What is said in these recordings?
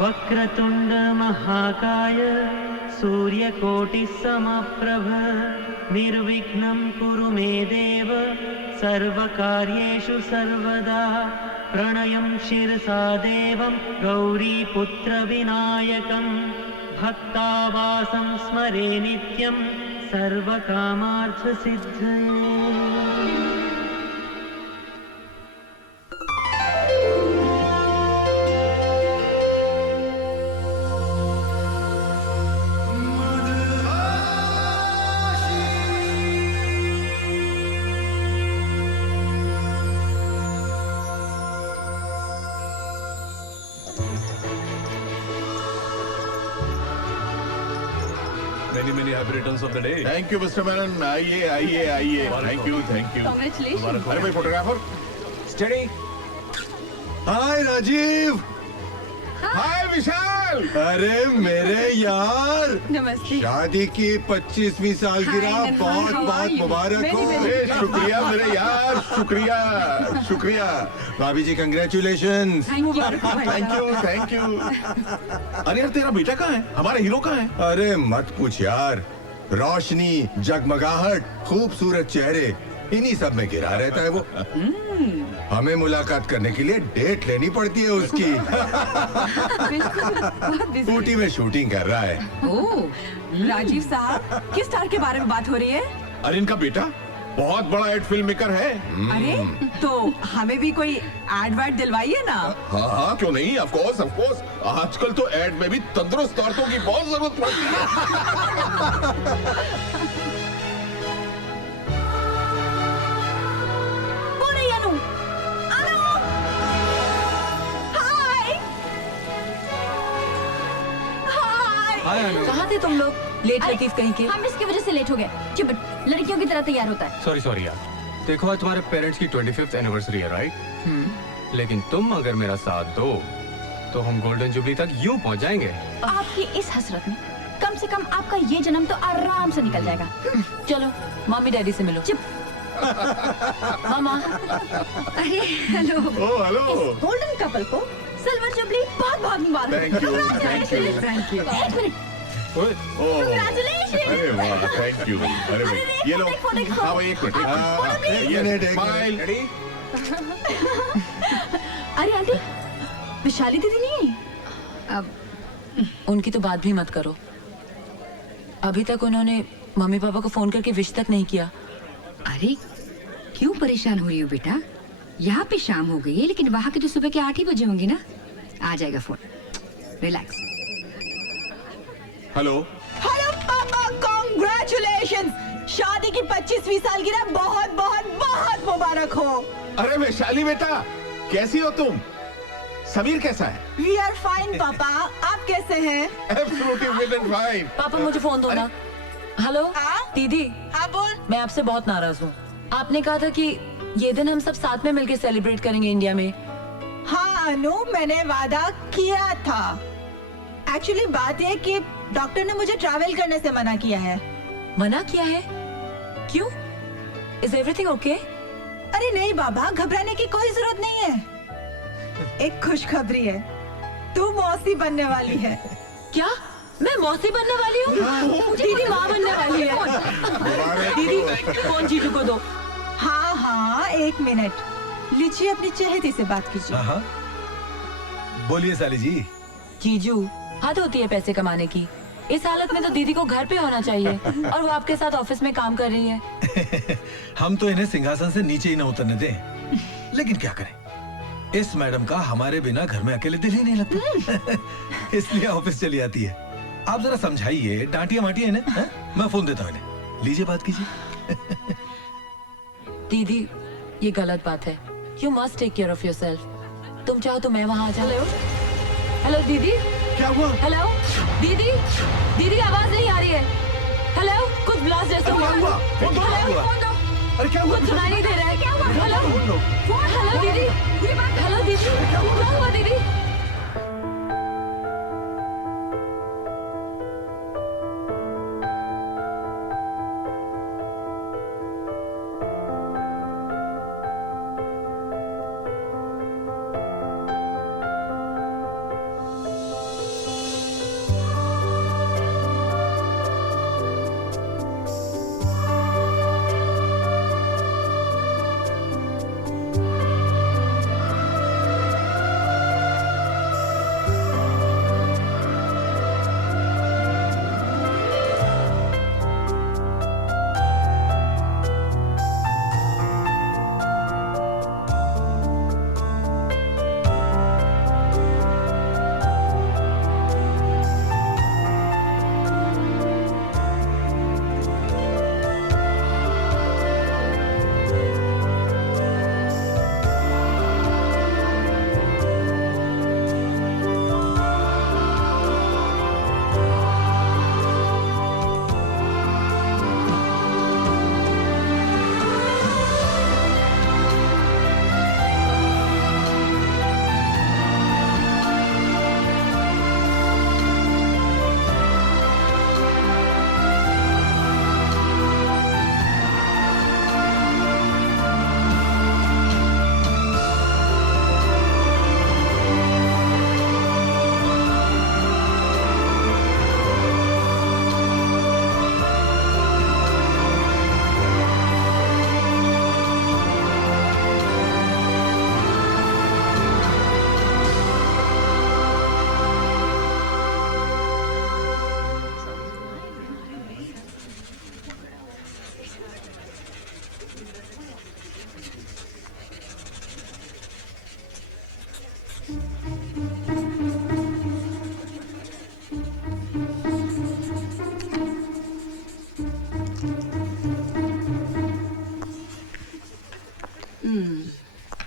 वक्रतुंड महाकाय सूर्यकोटिसमप्रभ निर्विघ्नं कुरु मे देव सर्वकार्येषु सर्वदा प्रणयं शिरसा देवं गौरीपुत्रविनायकं भक्तावासं स्मरे नित्यं सर्वकामार्थसिद्धये। Many happy returns of the day. Thank you mister Menon, आइए आइए आइए। Thank you Congratulations. अरे भाई फोटोग्राफर। Steady. हाय राजीव। हाय विशाल। अरे मेरे यार, नमस्ते। शादी की 25वीं सालगिरह Hi, Nirmal. बहुत How बहुत are you? मुबारक हो। ए, शुक्रिया मेरे यार, शुक्रिया शुक्रिया। भाभी जी कंग्रेचुलेशन। Thank you. अरे यार तेरा बेटा कहाँ है? हमारा हीरो कहाँ है? अरे मत पूछ यार, रोशनी, जगमगाहट, खूबसूरत चेहरे, इन्हीं सब में गिरा रहता है वो। हमें मुलाकात करने के लिए डेट लेनी पड़ती है उसकी। ऊटी में शूटिंग कर रहा है। ओह, राजीव साहब, किस स्टार के बारे में बात हो रही है? अरे इनका बेटा बहुत बड़ा एड फिल्म मेकर है। अरे तो हमें भी कोई एड वाड दिलवाइए ना। हाँ हाँ क्यों नहीं, ऑफ कोर्स। आजकल तो एड में भी तंदुरुस्त औरतों की बहुत जरूरत पड़ती है। कहाँ थे तुम लोग? लेट अरे, लतीफ कहीं के। हम इसकी वजह से लेट हो गए। चिपट लड़कियों की तरह तैयार होता है। सॉरी यार। देखो आज तुम्हारे पेरेंट्स की 25th एनिवर्सरी है, राइट? लेकिन तुम अगर मेरा साथ दो तो हम गोल्डन जुबली तक यूं पहुंच जाएंगे। आपकी इस हसरत में कम से कम आपका ये जन्म तो आराम से निकल जाएगा। चलो मम्मी डैडी से मिलो। चिप। मामा। अरे हेलो। ओ हेलो। गोल्डन कपल को सिल्वर जुबली बहुत बहुत मुबारक। Thank you. एक मिनट। ओए, Congratulations! अरे वाह, थैंक यू। अरे भाई ये लो। हाँ भाई एक मिनट। एक मिनट। अरे आंटी, विशाली दीदी नहीं है? उनकी तो बात भी मत करो। अभी तक उन्होंने मम्मी पापा को फोन करके विश तक नहीं किया। अरे क्यों परेशान हो रही हो बेटा? यहाँ पे शाम हो गई है लेकिन वहाँ के तो सुबह के 8 ही बजे होंगे ना। आ जाएगा फोन, रिलैक्स। हेलो। हेलो पापा, कॉन्ग्रेचुलेशंस। शादी की 25वीं सालगिरह बहुत बहुत बहुत मुबारक हो। अरे वैशाली बेटा, कैसी हो तुम? समीर कैसा है? वी आर फाइन पापा, आप कैसे हैं? Absolutely fit and fine. पापा मुझे फोन दो ना। हेलो हाँ? दीदी, हाँ बोल। मैं आपसे बहुत नाराज हूँ। आपने कहा था कि ये दिन हम सब साथ में मिलकर सेलिब्रेट करेंगे इंडिया में। हाँ अनु, मैंने वादा किया था। एक्चुअली बात यह कि डॉक्टर ने मुझे ट्रैवल करने से मना किया है। मना किया है? क्यों? Is everything okay? अरे नहीं बाबा, घबराने की कोई जरूरत नहीं है। एक खुशखबरी है, तू मौसी बनने वाली है। क्या मैं मौसी बनने वाली हूँ? दीदी माँ बनने वाली है। दीदी फोन जीजू को दो। हाँ हाँ एक मिनट, लीजिए अपनी चहेती से बात कीजिए। हाँ बोलिए साली जी। जीजू, हद होती है पैसे कमाने की। इस हालत में तो दीदी को घर पे होना चाहिए और वो आपके साथ ऑफिस में काम कर रही है। हम तो इन्हें सिंहासन से नीचे ही न उतरने दें, लेकिन क्या करें, इस मैडम का हमारे बिना घर में अकेले दिल ही नहीं लगता। इसलिए ऑफिस चली आती है। आप जरा समझाइए, डांटिए माटिए इन्हें। मैं फोन देता हूँ इन्हें, लीजिए बात कीजिए। दीदी ये गलत बात है। You must take care of yourself. तुम चाहो तो मैं वहाँ आ जाऊँ। हेलो दीदी। क्या हुआ? हेलो दीदी, दीदी आवाज नहीं आ रही है। हेलो, कुछ ब्लास्ट जैसा हुआ। क्या हुआ? हेलो, फोन दो। अरे क्या हुआ? कुछ सुनाई नहीं दे रहा है। क्या हुआ? हेलो, हेलो दीदी, हेलो दीदी, क्या हुआ दीदी?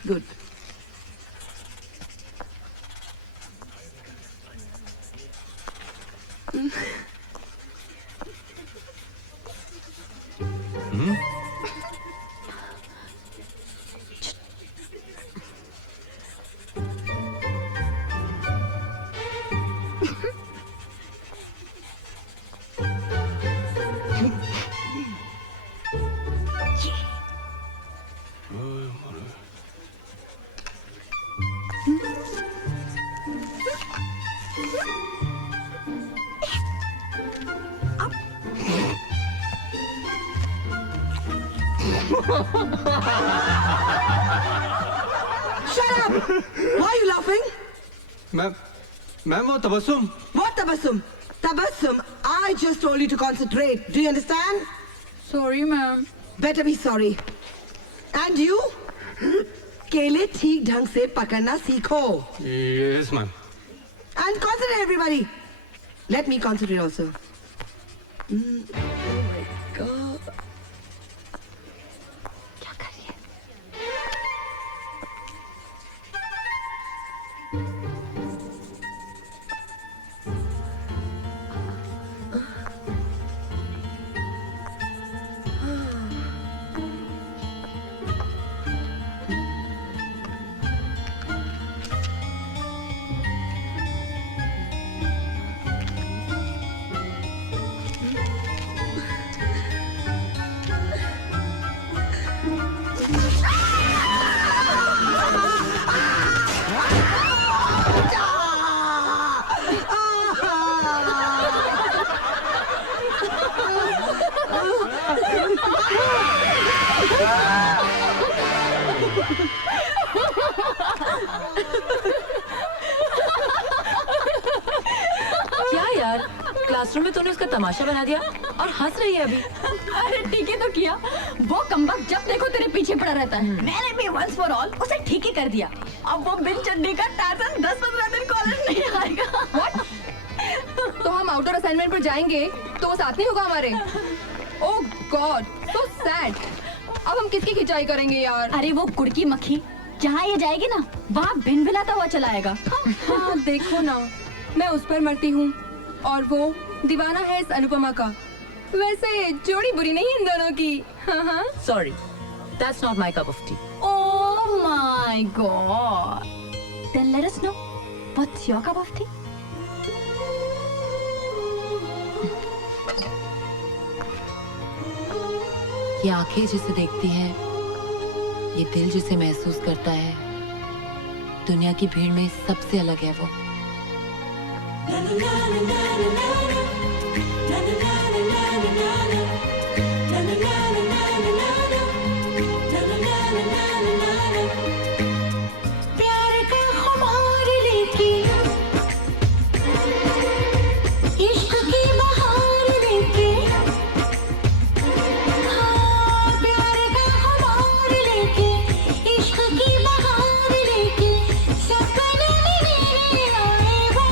Good. Shut up! Why are you laughing? Ma'am वो Tabassum What tabassum? Tabassum, I just told you to concentrate. Do you understand? Sorry, ma'am. Better be sorry. And you? केले ठीक ढंग से पकड़ना सीखो. Yes ma'am And concentrate, everybody. Let me concentrate also. Oh my God. क्या कर रही है? क्या यार, क्लासरूम में तूने उसका तमाशा बना दिया और हंस रही है अभी। अरे ठीक है तो किया, वो कमबख्त जब देखो तेरे पीछे पड़ा रहता है। मैंने भी वंस फॉर ऑल उसे ठीक ही कर दिया। अब वो बिन चड्डी का टार्जन 10-15 दिन कॉलेज नहीं आएगा। तो हम आउटडोर असाइनमेंट पर जाएंगे तो वो साथ नहीं होगा हमारे। ओह गॉड, सो सैड। अब हम किसकी खिंचाई करेंगे यार? अरे वो कुड़की मक्खी जहाँ ये जाएगी ना, वहाँ भिन भिलाता हुआ चला आएगा। हाँ देखो ना, मैं उस पर मरती हूँ और वो दीवाना है इस अनुपमा का। वैसे जोड़ी बुरी नहीं इन दोनों की। हाँ। Sorry, that's not my cup of tea. Oh my God. Then let us know what's your cup of tea? ये आंखें जिसे देखती है, ये दिल जिसे महसूस करता है, दुनिया की भीड़ में सबसे अलग है वो। प्यार का खुमार लेके, इश्क की बहार लेके, हाँ प्यार का खुमार लेके, इश्क की बहार लेके, सपने में आए वो,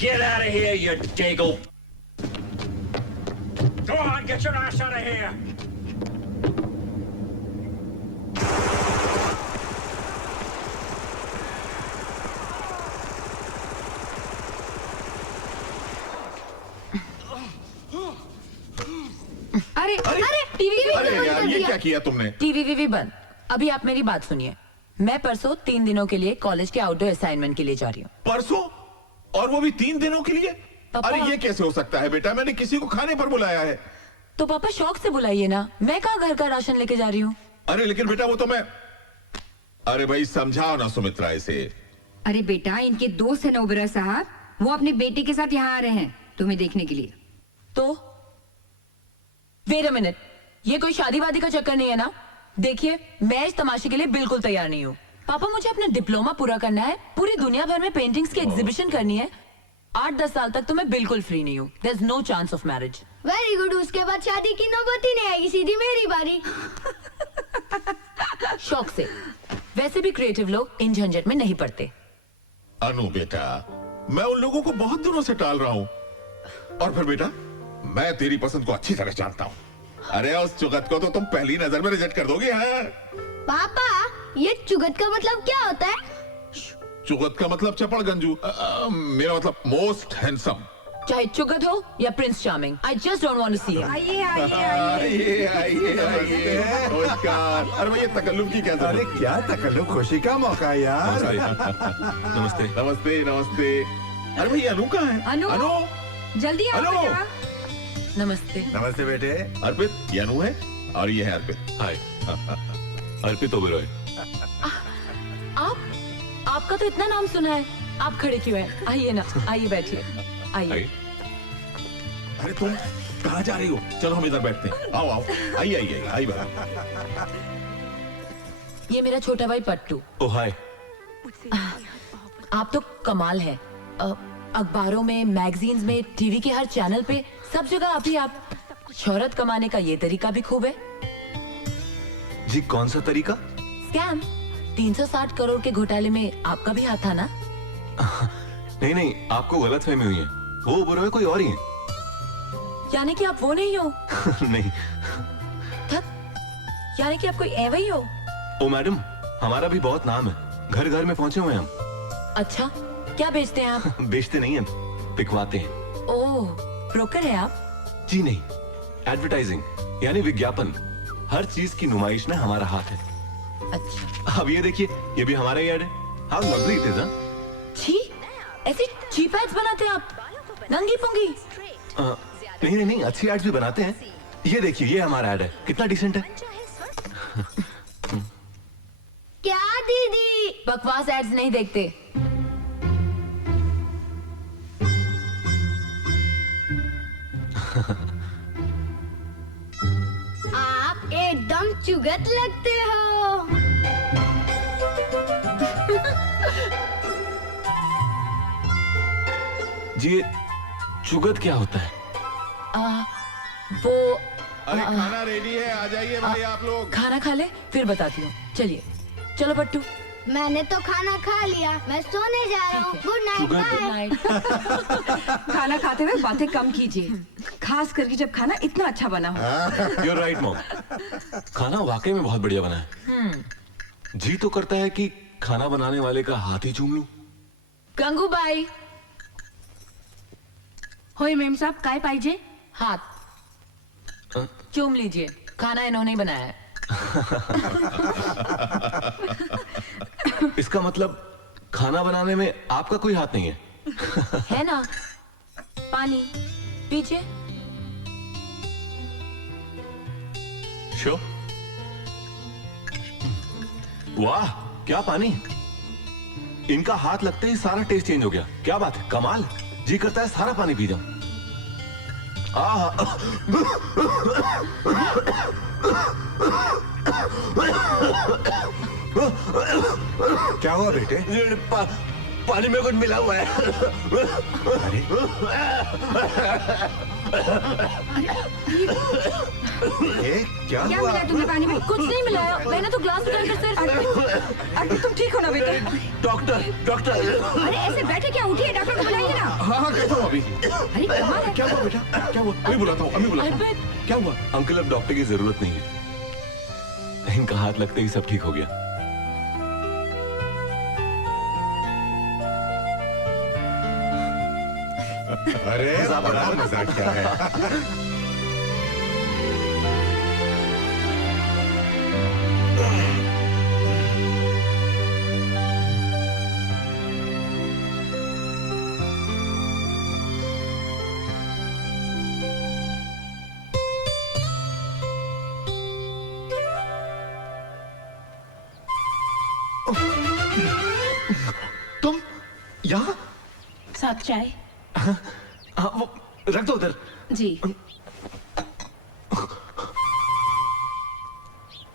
Get out of here, you dago! Go on, get your ass out of here! अरे अरे टीवी अरे यार ये क्या किया तुमने? टीवी वीवी बंद। अभी आप मेरी बात सुनिए। मैं परसों 3 दिनों के लिए कॉलेज के आउटडोर असाइनमेंट के लिए जा रही हूँ। परसों? और वो भी 3 दिनों के लिए? पापा। अरे ये कैसे हो सकता है बेटा? मैंने किसी को खाने पर बुलाया है। तो पापा शौक से बुलाइए ना, मैं कहाँ घर का राशन लेके जा रही हूँ। अरे लेकिन बेटा वो तो मैं, अरे भाई समझाओ ना सुमित्रा इसे। अरे बेटा, इनके दोस्त है ना ओबेरॉय साहब, वो अपने बेटे के साथ यहाँ आ रहे हैं तुम्हें देखने के लिए। तो वेट अ मिनट, ये कोई शादी वादी का चक्कर नहीं है ना? देखिए मैं इस तमाशे के लिए बिल्कुल तैयार नहीं हूँ। पापा मुझे अपना डिप्लोमा पूरा करना है, पूरी दुनिया भर में पेंटिंग्स की एग्जीबिशन करनी है। 8-10 साल तक तो मैं बिल्कुल फ्री नहीं हूँ। There is no chance of marriage. Very good, उसके बाद शादी की नौबत ही नहीं आएगी, सीधी मेरी बारी। शौक से। वैसे भी क्रिएटिव लोग इन झंझट में नहीं पड़ते। अनु बेटा, मैं उन लोगों को बहुत दिनों से टाल रहा हूँ। और फिर बेटा, मैं तेरी पसंद को अच्छी तरह जानता हूँ। अरे उस चुगत को तो तुम पहली नजर में रिजेक्ट कर दोगे। हाँ? पापा, ये चुगत का मतलब क्या होता है? चुगत का मतलब चपड़ गंजू। मेरा मतलब मोस्ट हैंडसम। चाहे चुगत हो या prince charming, I just don't want to see him. आइए आइए आइए। नमस्कार। अरे भाई ये तकल्लुफ की क्या जरूरत? अरे क्या तकल्लुफ, खुशी का मौका यार। नमस्ते नमस्ते नमस्ते। अरे भाई अनु कहाँ है? अनु, जल्दी आओ अनु। बेटा। नमस्ते। नमस्ते बेटे। अर्पित, ये अनु है और ये है अर्पित। हाय, अर्पित ओबेरॉय। आपका तो इतना नाम सुना है, आप खड़े क्यों हैं? आइए ना, आइए बैठिए, आइए। अरे तुम कहाँ जा रही हो? चलो हम इधर बैठते हैं। आओ आओ, आइए आइए आइए बाबा। ये मेरा छोटा भाई पट्टू। ओ हाय। आप तो कमाल है। अखबारों में, मैगजीन्स में, टीवी के हर चैनल पे, सब जगह आप ही आप। शोहरत कमाने का ये तरीका भी खूब है। जी कौन सा तरीका? स्कैम। 360 करोड़ के घोटाले में आपका भी हाथ था ना? नहीं नहीं, आपको गलतफहमी हुई है। वो ओबेरॉय कोई और ही है। यानी कि आप वो नहीं हो? नहीं। यानी कि आप कोई ऐवा ही हो? ओ मैडम, हमारा भी बहुत नाम है, घर घर में पहुंचे हुए हैं हम। अच्छा, क्या बेचते हैं आप? बेचते नहीं हैं, बिकवाते हैं। ओह, ब्रोकर है आप? जी नहीं, एडवर्टाइजिंग यानी विज्ञापन। हर चीज की नुमाइश में हमारा हाथ है। अच्छा। अब ये देखिए, ये भी हमारा ही ऐड है। How lovely it is. हाँ? छी, ऐसी चीप एड्स बनाते हैं आप, नंगी पुंगी। नहीं नहीं नहीं, अच्छी एड्स भी बनाते हैं। ये देखिए, ये हमारा ऐड है, कितना डिसेंट है। क्या दीदी? बकवास एड्स नहीं देखते। आप एकदम चुगत लगते हो। जी ये चुगत क्या होता है? वो अरे खाना रेडी है, आ जाइए भाई आप लोग। खाना खा ले फिर बताती हूँ। चलिए, चलो पट्टू। मैंने तो खाना खा लिया, मैं सोने जा रहा हूँ। Good night, bye. खाना खाते हुए बातें कम कीजिए, खास करके जब खाना इतना अच्छा बना हो। You're right, mom. खाना वाकई में बहुत बढ़िया बना है। जी तो करता है कि खाना बनाने वाले का हाथ ही चूम लूं। गंगूबाई। होय मेम साहब, काय पाहिजे? हाथ चूम लीजिए, खाना इन्होंने ही बनाया है। इसका मतलब खाना बनाने में आपका कोई हाथ नहीं है? है ना? पानी पीछे। शो। वाह, क्या पानी! इनका हाथ लगते ही सारा टेस्ट चेंज हो गया। क्या बात है, कमाल। जी करता है सारा पानी पी जाऊं। क्या हुआ बेटे? पानी में कुछ मिला हुआ है। अरे क्या क्या हुआ? मिला तुम्हें पानी में? कुछ नहीं मिलाया, मैंने तो ग्लास उठाकर सिर्फ। अर्पित, तुम ठीक हो ना बेटा? Doctor doctor. अरे ऐसे बैठे क्या, उठिए, डॉक्टर को बुलाइए ना। हाँ कहता हूँ अभी। अरे कमाल है। क्या हुआ बेटा, क्या हुआ? अभी बुलाता हूँ, अभी बुलाता हूँ। अर्पित क्या हुआ? अंकल अब डॉक्टर की जरूरत नहीं है, इनका हाथ लगते ही सब ठीक हो गया। अरे बड़ा मजाक क्या है। तुम यहाँ? साथ चाय। हाँ, वो रख दो उधर। जी।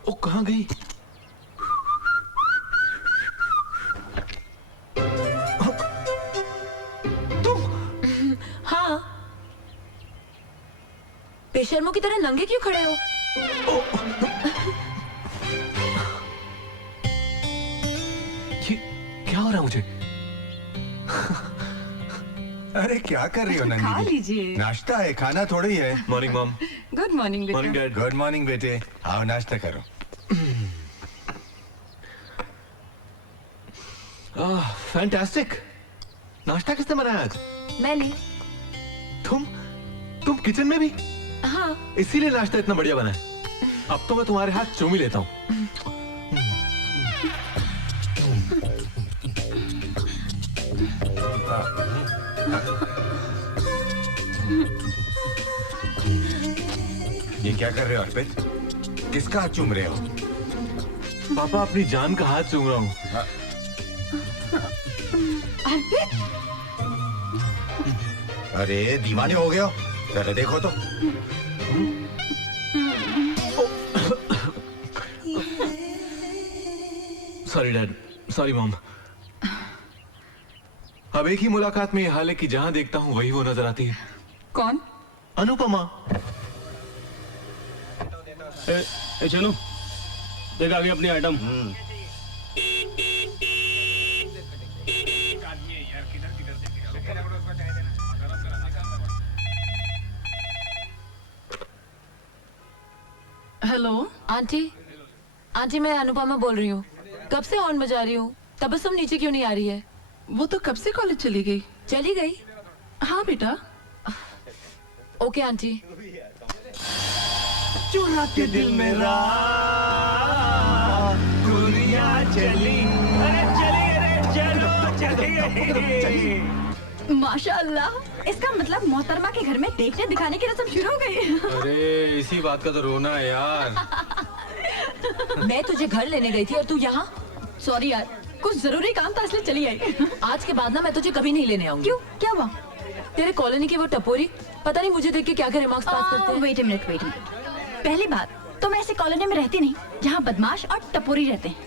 वो कहाँ गई? हाँ, बेशर्मों की तरह नंगे क्यों खड़े हो? ये क्या हो रहा है मुझे? अरे क्या कर रही हो नंदी? खा लीजिए। नाश्ता है, खाना थोड़ी है। Morning mom. Good morning morning dad. Good morning बेटे, आओ नाश्ता करो। फैंटास्टिक। नाश्ता किसने बनाया आज? मैंने। तुम किचन में भी? हाँ। इसीलिए नाश्ता इतना बढ़िया बना है। अब तो मैं तुम्हारे हाथ चूम ही लेता हूँ। ये क्या कर रहे हो अर्पित? किसका हाथ चूम रहे हो? पापा अपनी जान का हाथ चूम रहा हूँ। अर्पित, अरे दीवाने हो गए हो? जरा देखो तो। Sorry dad, sorry mom. अब एक ही मुलाकात में ये हाल है कि जहां देखता हूँ वही वो नजर आती है। कौन? अनुपमा। चलो देख आ गई अपनी आइटम। Hello aunty. आंटी मैं अनुपमा बोल रही हूँ। कब से हॉर्न बजा रही हूँ, तबस्सुम नीचे क्यों नहीं आ रही है? वो तो कब से कॉलेज चली गई। चली गई? हाँ बेटा। Okay aunty. चुरा के दिल मेरा दुनिया चली, अरे चली, अरे चलो चली। माशाअल्लाह, इसका मतलब मोहतरमा के घर में देखने दिखाने की रस्म शुरू हो गई। अरे इसी बात का तो रोना है यार। मैं तुझे घर लेने गई थी और तू यहाँ? सॉरी यार, कुछ जरूरी काम था इसलिए चली आई। आज के बाद ना मैं तुझे कभी नहीं लेने आऊंगी। क्यों, क्या हुआ? तेरे कॉलोनी की वो टपोरी पता नहीं मुझे देख के क्या क्या रिमार्क्स पास करते हैं। Wait a minute, wait a minute. पहली बात तो मैं ऐसे कॉलोनी में रहती नहीं जहाँ बदमाश और टपोरी रहते हैं।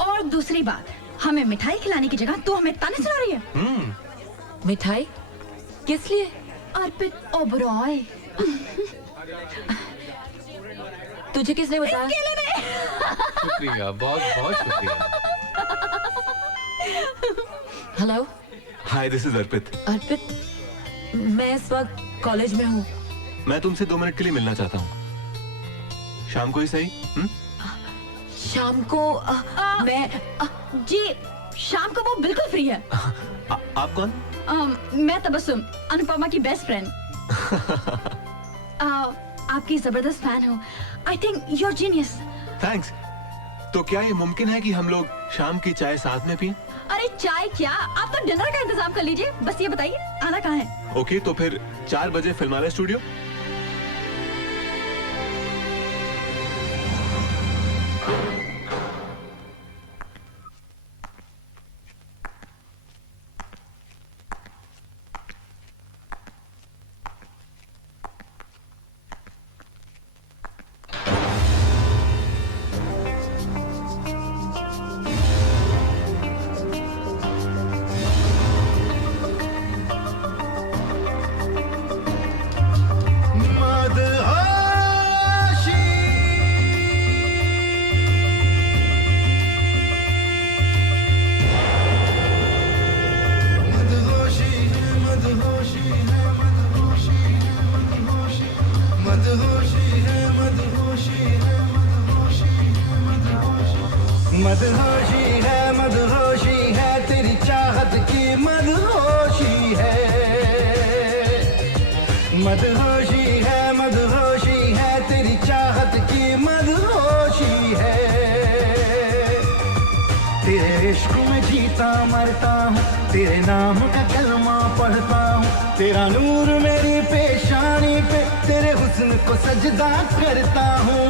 और दूसरी बात, हमें मिठाई खिलाने की जगह तू हमें ताने सुना रही है। मिठाई? किस लिए? अर्पित ओबरॉय। तुझे किसने बताया? शुक्रिया, बहुत बहुत शुक्रिया। हेलो। हाय, दिस इज अर्पित। अर्पित, मैं इस वक्त कॉलेज में हूँ। मैं तुमसे 2 मिनट के लिए मिलना चाहता हूँ। शाम को ही सही? शाम को मैं जी शाम को वो बिल्कुल फ्री है। आप कौन? मैं तबस्सुम, अनुपमा की बेस्ट फ्रेंड। आपकी जबरदस्त फैन हूँ। I think you are genius. Thanks. तो क्या ये मुमकिन है कि हम लोग शाम की चाय साथ में पिएं? अरे चाय क्या, आप तो डिनर का इंतजाम कर लीजिए। बस ये बताइए आना कहाँ है? ओके, तो फिर 4 बजे फिल्मालय स्टूडियो। मदहोशी है तेरी चाहत की मदहोशी है। मदहोशी है तेरी चाहत की मदहोशी है। तेरे इश्क में जीता मरता हूँ, तेरे नाम का कलमा पढ़ता हूँ। तेरा नूर मेरी पेशानी पे, तेरे हुस्न को सजदा करता हूँ।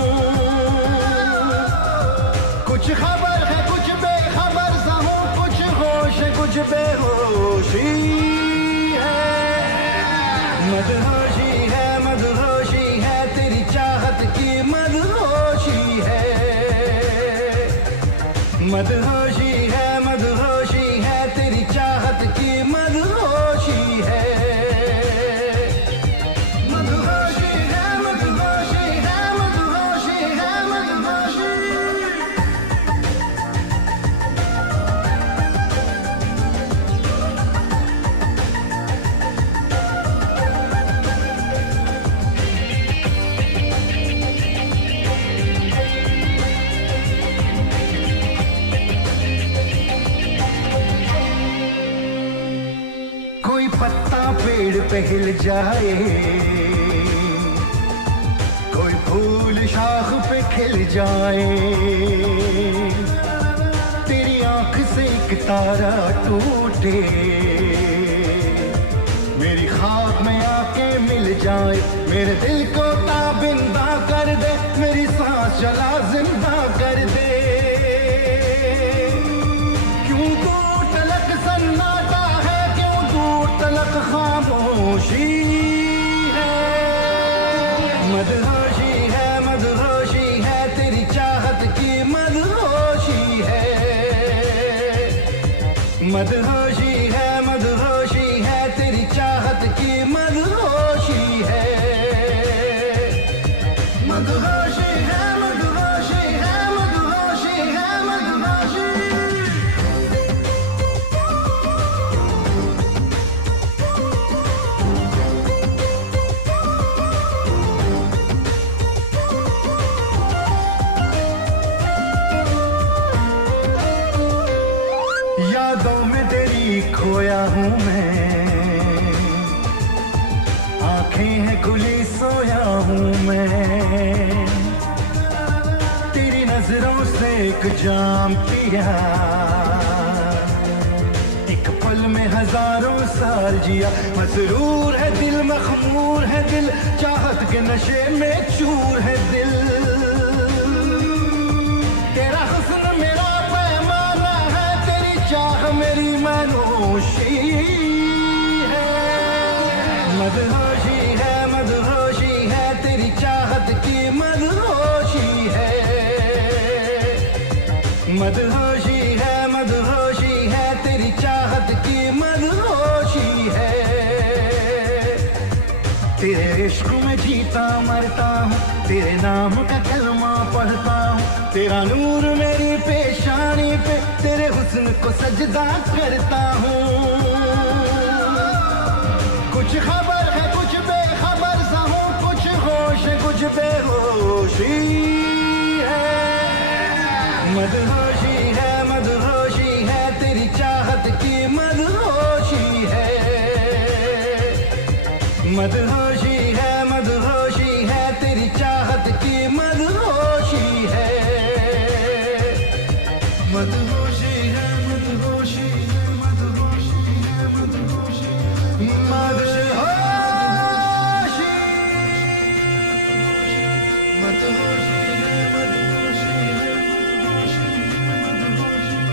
कुछ खबर है कुछ बेखबर सा हूँ, कुछ होश है कुछ बेहोशी है। मदहोशी है तेरी चाहत की मदहोशी है। मदहोशी है तेरी चाहत की मदहोशी है। मदहोशी है मदहोशी है मदहोशी है मदहोशी। कोई पत्ता पेड़ पे हिल जाए, कोई फूल शाख पे खिल जाए। तेरी आंख से एक तारा टूटे, मेरी ख्वाब में आके मिल जाए। मेरे दिल को ताबिंदा कर दे, मेरी सांस चला जिंदा कर दे। क्यों दूर तलक सन्नाटा है, क्यों दूर तलक खामोशी है। मदहोशी है तेरी चाहत की मदहोशी है। मदहोशी है तेरी चाहत की मदहोशी है। मदहोशी है मदहोशी है मदहोशी है मदहोशी। यादों में तेरी खोया हूँ मैं, आंखें हैं खुली सोया हूँ मैं। तेरी नजरों से एक जाम पिया, एक पल में हजारों साल जिया। मसरूर है दिल मखमूर है दिल, चाहत के नशे में चूर है दिल। तेरा हुस्न मेरा पैमाना है, तेरी चाह मेरी मनोशी है। मदहोशी है तेरी चाहत की मदहोशी है। मदहोशी है तेरी चाहत की मदहोशी है। तेरे इश्क में जीता मरता हूँ, तेरे नाम का कलमा पढ़ता हूँ। तेरा नूर मेरी पेशानी पे, तेरे हुस्न को सजदा करता हूँ। कुछ खबर है कुछ बेखबर सा हूँ, कुछ होश है कुछ बेहोशी है। मदहोशी है तेरी चाहत की मदहोशी है। मदहोशी है तेरी चाहत की मदहोशी है। मदहोशी है मदहोशी है मदहोशी है मदहोशी मदहोशी मदहोशी है मदहोशी है मदहोशी मदहोशी।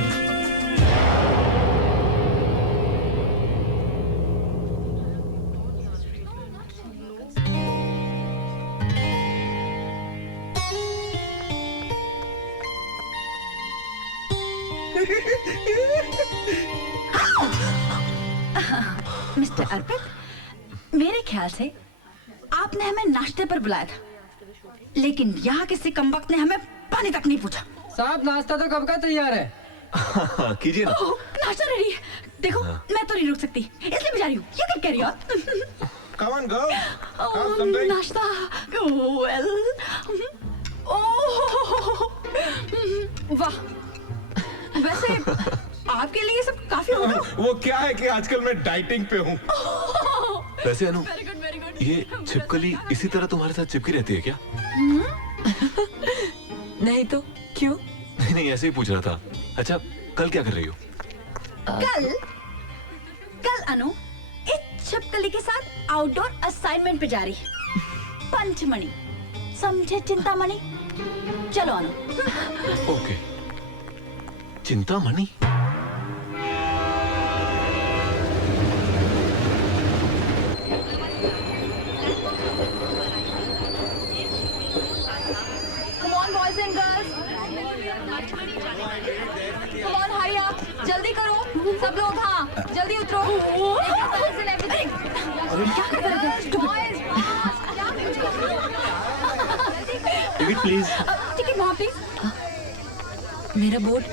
मिस्टर अर्पित, मेरे ख्याल से आपने हमें नाश्ते पर बुलाया था, लेकिन यहाँ किसी कमबख्त ने हमें पानी तक नहीं पूछा। साहब नाश्ता तो कब का तैयार है। कीजिए ना। नाश्ता रेडी है। देखो मैं तो नहीं रुक सकती, इसलिए भी जा रही हूँ। You can carry on. Come on, girl. Have something. नाश्ता। Well. ओह, वाह, वैसे आपके लिए ये सब काफी होगा। वो क्या है कि आजकल मैं डाइटिंग पे हूँ। वैसे अनु, ये छिपकली इसी तरह तुम्हारे साथ चिपकी रहती है क्या? नहीं तो क्यों? नहीं नहीं, ऐसे ही पूछ रहा था। अच्छा, कल क्या कर रही हो? कल अनु इस छिपकली के साथ आउटडोर असाइनमेंट पे जा रही है। पंचमणि, समझे चिंतामणि? चलो Anu. Okay. Chintamani? Come on, boys and girls. Come on, hurry up. जल्दी करो, सब लोग। हाँ, जल्दी उतरो। क्या कर रहे थे? Boys, ticket please. टिकट वहाँ प्लीज। मेरा बोर्ड।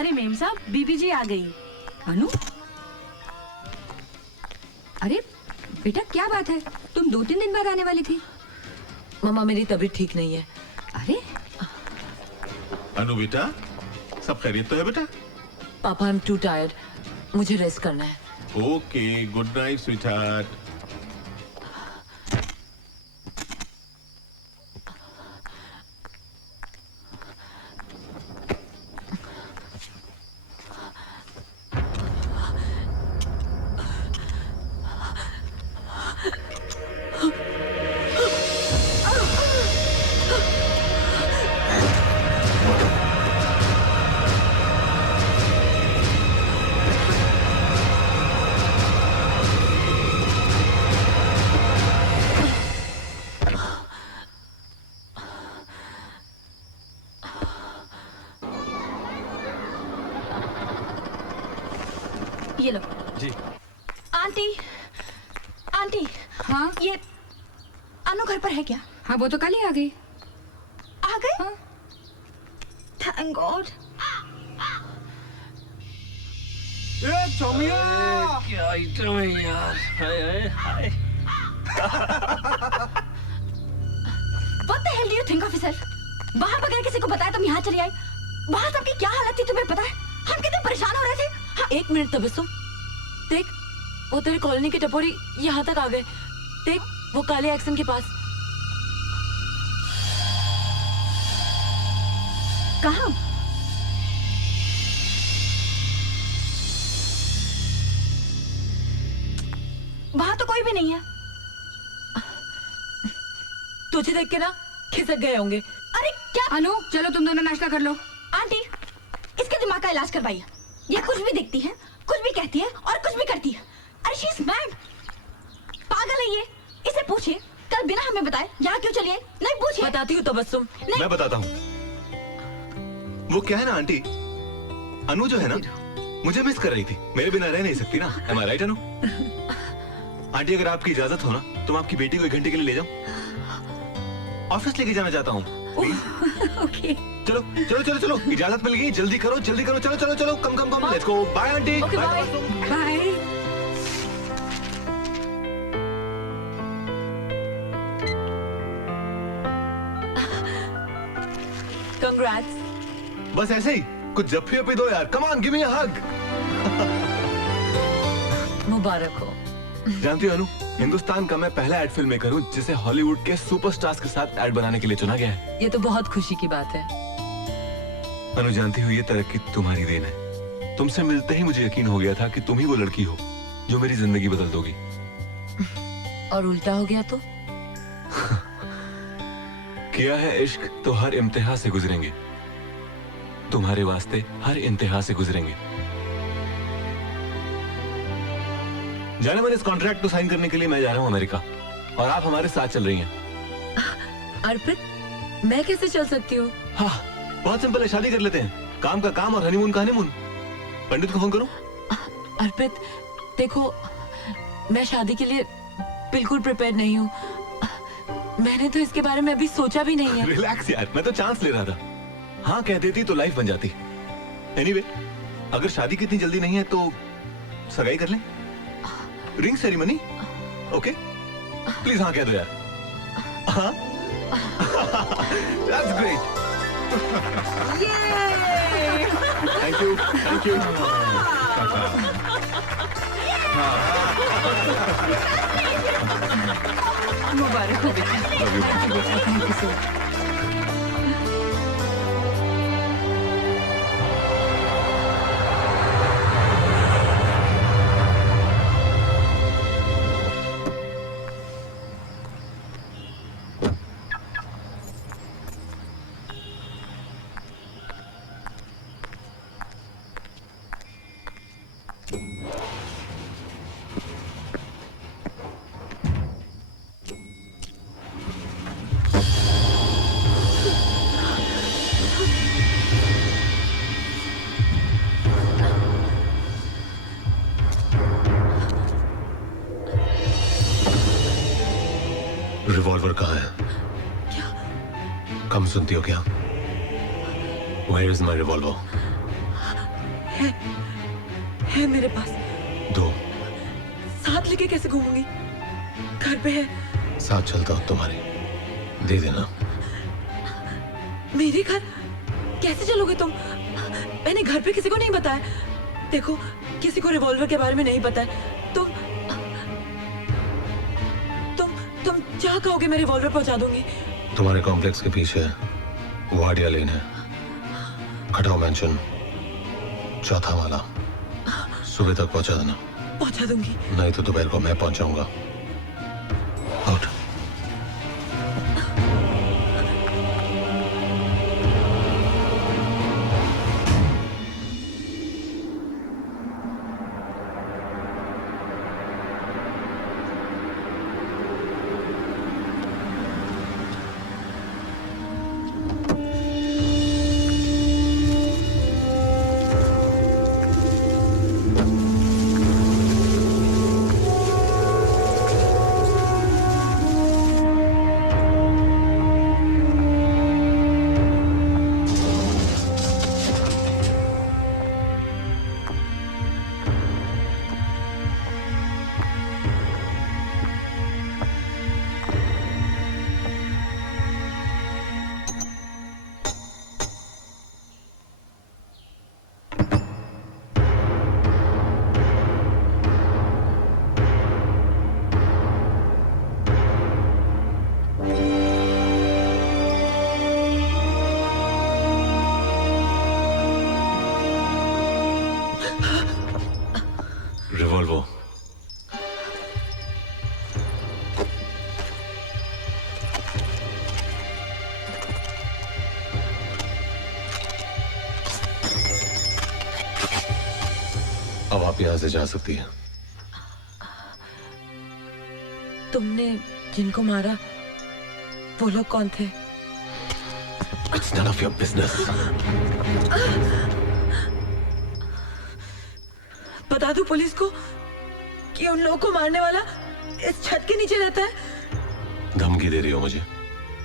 अरे मेम साहब, बीबी जी आ गई। अनु, अरे बेटा क्या बात है? तुम 2-3 दिन बाद आने वाली थी। मम्मा मेरी तबीयत ठीक नहीं है। अरे अनु बेटा, सब खैरियत तो है बेटा? पापा आई एम टू टायर्ड, मुझे रेस्ट करना है। Okay, good night sweetheart. ये लो। जी। Aunty, aunty. हाँ, ये अनु घर पर है क्या? हाँ, वो तो कल ही आ गई। आ गई? हाँ। Thank God. चौमिया, क्या आइटम है यार। हाय हाय हाय। What the hell do you think of yourself? वहाँ बगैर किसी को बताया तुम यहाँ चली आई। वहाँ सबकी क्या हालत थी तुम्हें पता है? हम कितने परेशान हो रहे थे। हाँ, 1 मिनट तबस्सुम, देख वो तेरे कॉलोनी के टपोरी यहाँ तक आ गए। देख वो काले एक्शन के पास। कहाँ? वहाँ तो कोई भी नहीं है। तुझे देख के ना खिसक गए होंगे। अरे क्या? अनु, चलो तुम दोनों नाश्ता कर लो। आंटी, इसके दिमाग का इलाज करवाइए। ये कुछ भी देखती है, कुछ भी कहती है और कुछ भी करती है। अरे शी इज मैड, पागल है ये। इसे पूछिए कल बिना हमें बताए यहाँ क्यों चली आई। नहीं पूछिए। बताती हूँ तबस्सुम। मैं बताता हूँ। वो क्या है ना आंटी, अनु जो है ना मुझे मिस कर रही थी। मेरे बिना रह नहीं सकती ना। Am I right, Anu? Aunty अगर आपकी इजाजत हो ना तो मैं आपकी बेटी को 1 घंटे के लिए ले जाऊं। ऑफिस लेके जाना चाहता हूँ। ओके। चलो चलो चलो चलो, इजाजत मिल गई। जल्दी करो जल्दी करो। चलो चलो चलो, come come come. Let's go. Bye aunty. Bye. Congrats. बस ऐसे ही। कुछ जफ्फी अपी दो यार, कम ऑन गिव मी अ हग। मुबारक हो। जानती हो अनु, हिंदुस्तान का मैं पहला एड फिल्म मेकर हूँ जिसे हॉलीवुड के सुपरस्टार्स के साथ एड बनाने के लिए चुना गया है। ये तो बहुत खुशी की बात है। अनु जानती हो, ये तरक्की तुम्हारी देन है। तुमसे मिलते ही मुझे यकीन हो गया था कि तुम ही वो लड़की हो जो मेरी जिंदगी बदल दोगी। और उल्टा हो गया तो? किया है इश्क तो हर इम्तिहा से गुजरेंगे, तुम्हारे वास्ते हर इंतहा से गुजरेंगे। जाने मन, इस कॉन्ट्रैक्ट को साइन करने के लिए मैं जा रहा हूँ अमेरिका और आप हमारे साथ चल रही हैं। अर्पित, मैं कैसे चल सकती हूँ? हाँ, बहुत सिंपल है, शादी कर लेते हैं। काम का काम और हनीमून का हनीमून। पंडित को फोन करूं? अर्पित देखो, मैं शादी के लिए बिल्कुल प्रिपेयर नहीं हूँ। मैंने तो इसके बारे में अभी सोचा भी नहीं है। रिलैक्स यार, मैं तो चांस ले रहा था। हाँ कह देती तो लाइफ बन जाती। एनीवे, अगर शादी की इतनी जल्दी नहीं है तो सगाई कर लें। Ring ceremony, okay? प्लीज हाँ कह दो यार। हाँ? That's great. Thank you, thank you. मुबारक हो बेटा। Thank you so much. Revolver कहाँ है? कम सुनती हो क्या? Where is my revolver? है मेरे पास। दो। साथ लेके कैसे घूमूंगी? घर पे है। साथ चलता हूँ तुम्हारे, दे देना। मेरे घर कैसे चलोगे तुम? मैंने घर पे किसी को नहीं बताया। देखो, किसी को रिवॉल्वर के बारे में नहीं पता है। तुम क्या कहोगे, मैं रिवॉल्वर पहुंचा दूंगी। तुम्हारे कॉम्प्लेक्स के पीछे वाडिया लेन है, खटाव मैंशन, चौथा वाला। सुबह तक पहुंचा देना। पहुंचा दूंगी। नहीं तो दोपहर को मैं पहुंचाऊंगा। आउट। रिवॉल्वर। अब आप यहां से जा सकती हैं। तुमने जिनको मारा वो लोग कौन थे? It's none of your business. बता दूं पुलिस को कि उन लोगों को मारने वाला इस छत के नीचे रहता है? धमकी दे रही हो मुझे?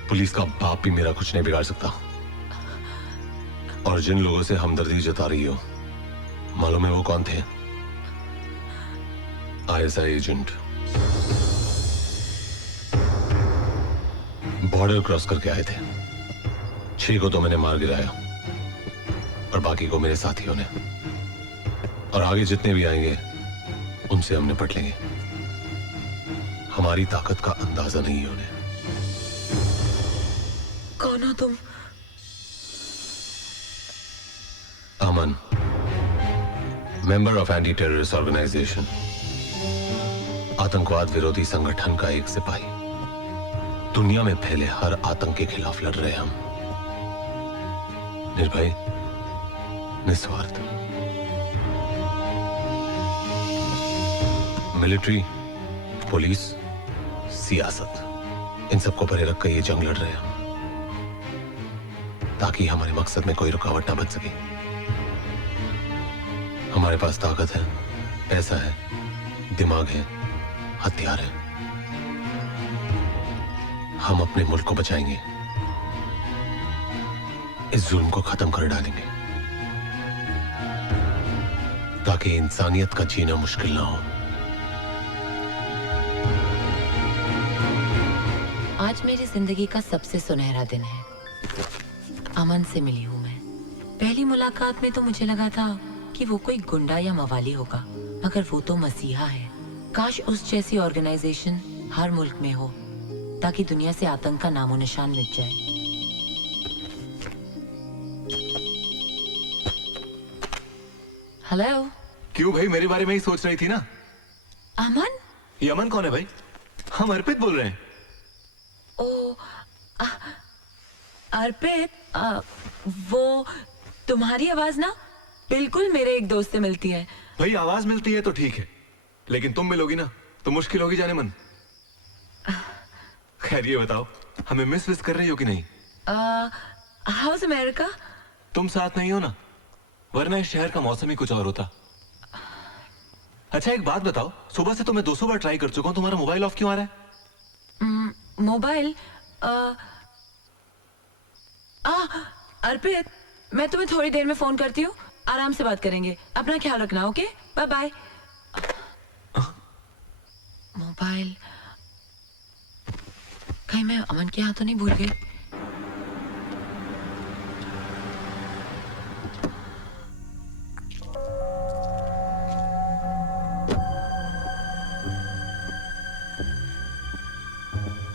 पुलिस का बाप भी मेरा कुछ नहीं बिगाड़ सकता। और जिन लोगों से हमदर्दी जता रही हो, मालूम है वो कौन थे? ISI agent. बॉर्डर क्रॉस करके आए थे। 6 को तो मैंने मार गिराया और बाकी को मेरे साथियों ने, और आगे जितने भी आएंगे उनसे हम निपट लेंगे। हमारी ताकत का अंदाजा नहीं है उन्हें। कौन हो तुम? Aman, member of anti terrorist organisation, आतंकवाद विरोधी संगठन का एक सिपाही। दुनिया में फैले हर आतंक के खिलाफ लड़ रहे हम, निर्भय, निस्वार्थ। मिलिट्री, पुलिस, सियासत, इन सबको परे रखकर ये जंग लड़ रहे हैं हम, ताकि हमारे मकसद में कोई रुकावट ना बन सके। हमारे पास ताकत है, पैसा है, दिमाग है, हथियार है। हम अपने मुल्क को बचाएंगे, इस जुल्म को खत्म कर डालेंगे, ताकि इंसानियत का जीना मुश्किल ना हो। आज मेरी जिंदगी का सबसे सुनहरा दिन है। अमन से मिली हूँ मैं। पहली मुलाकात में तो मुझे लगा था कि वो कोई गुंडा या मवाली होगा, मगर वो तो मसीहा है। काश उस जैसी ऑर्गेनाइजेशन हर मुल्क में हो, ताकि दुनिया से आतंक का नामो निशान मिट जाए। हेलो। क्यों भाई, मेरे बारे में ही सोच रही थी ना? अमन? ये अमन कौन है भाई? हम अर्पित बोल रहे हैं। ओ, अर्पित, वो तुम्हारी आवाज ना बिल्कुल मेरे एक दोस्त से मिलती है। भाई आवाज मिलती है तो ठीक है, लेकिन तुम मिलोगी ना तो मुश्किल होगी जाने मन। खैर ये बताओ, हमें मिस विस कर रही हो कि नहीं? House America? तुम साथ नहीं हो ना, वरना इस शहर का मौसम ही कुछ और होता। अच्छा एक बात बताओ, सुबह से तो मैं 200 बार ट्राई कर चुका हूँ, तुम्हारा मोबाइल ऑफ क्यों आ रहा है? मोबाइल? अर्पित, मैं तुम्हें थोड़ी देर में फोन करती हूँ, आराम से बात करेंगे। अपना ख्याल रखना, ओके? Bye bye. मोबाइल कहीं मैं अमन के यहाँ तो नहीं भूल गई?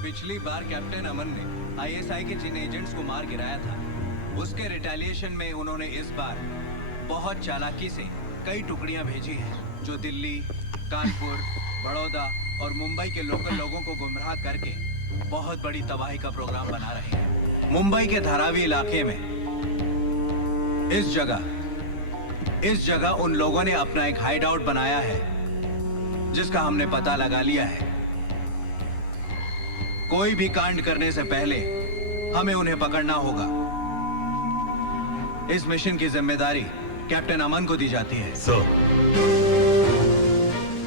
पिछली बार कैप्टन अमन ने आईएसआई के जिन एजेंट्स को मार गिराया था, उसके रिटेलिएशन में उन्होंने इस बार बहुत चालाकी से कई टुकड़ियां भेजी हैं, जो दिल्ली, कानपुर, बड़ौदा और मुंबई के लोकल लोगों को गुमराह करके बहुत बड़ी तबाही का प्रोग्राम बना रहे हैं। मुंबई के धारावी इलाके में इस जगह उन लोगों ने अपना एक हाइड आउट बनाया है, जिसका हमने पता लगा लिया है। कोई भी कांड करने से पहले हमें उन्हें पकड़ना होगा। इस मिशन की जिम्मेदारी कैप्टन अमन को दी जाती है। Sir,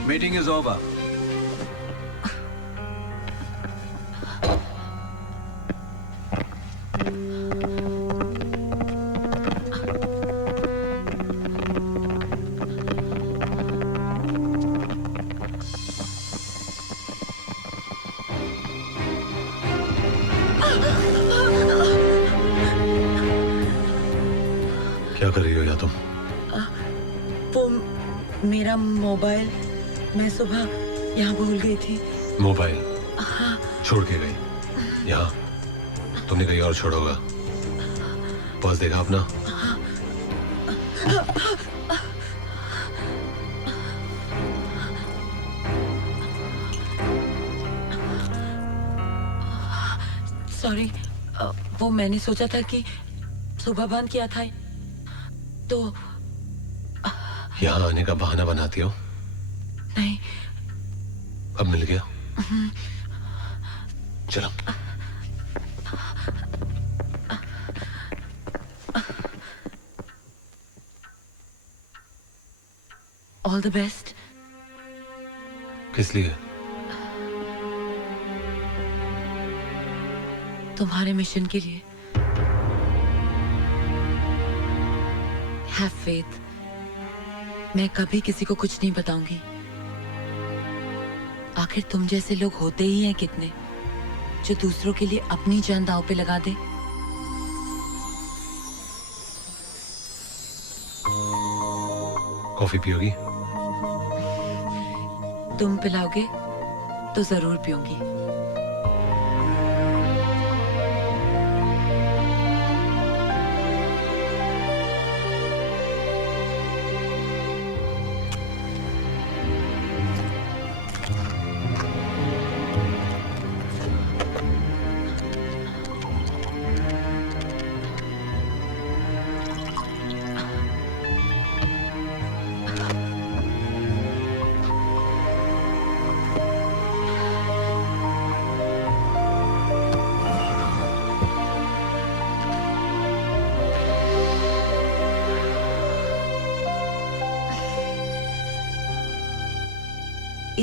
meeting is over. क्या कर रही हो या तुम? वो मेरा मोबाइल मैं सुबह यहाँ भूल गई थी। मोबाइल? हाँ। छोड़ के गई यहाँ? तुमने कहीं और छोड़ोगा? पास देखा अपना? सॉरी, वो मैंने सोचा था कि सुबह बंद किया था, तो यहाँ आने का बहाना बनाती हो? नहीं। अब मिल गया? चलो। All the best. किस लिए? तुम्हारे मिशन के लिए। Have faith. मैं कभी किसी को कुछ नहीं बताऊंगी। आखिर तुम जैसे लोग होते ही हैं कितने, जो दूसरों के लिए अपनी जान दांव पे लगा दे। कॉफी पियोगी? तुम पिलाओगे तो जरूर पीऊंगी।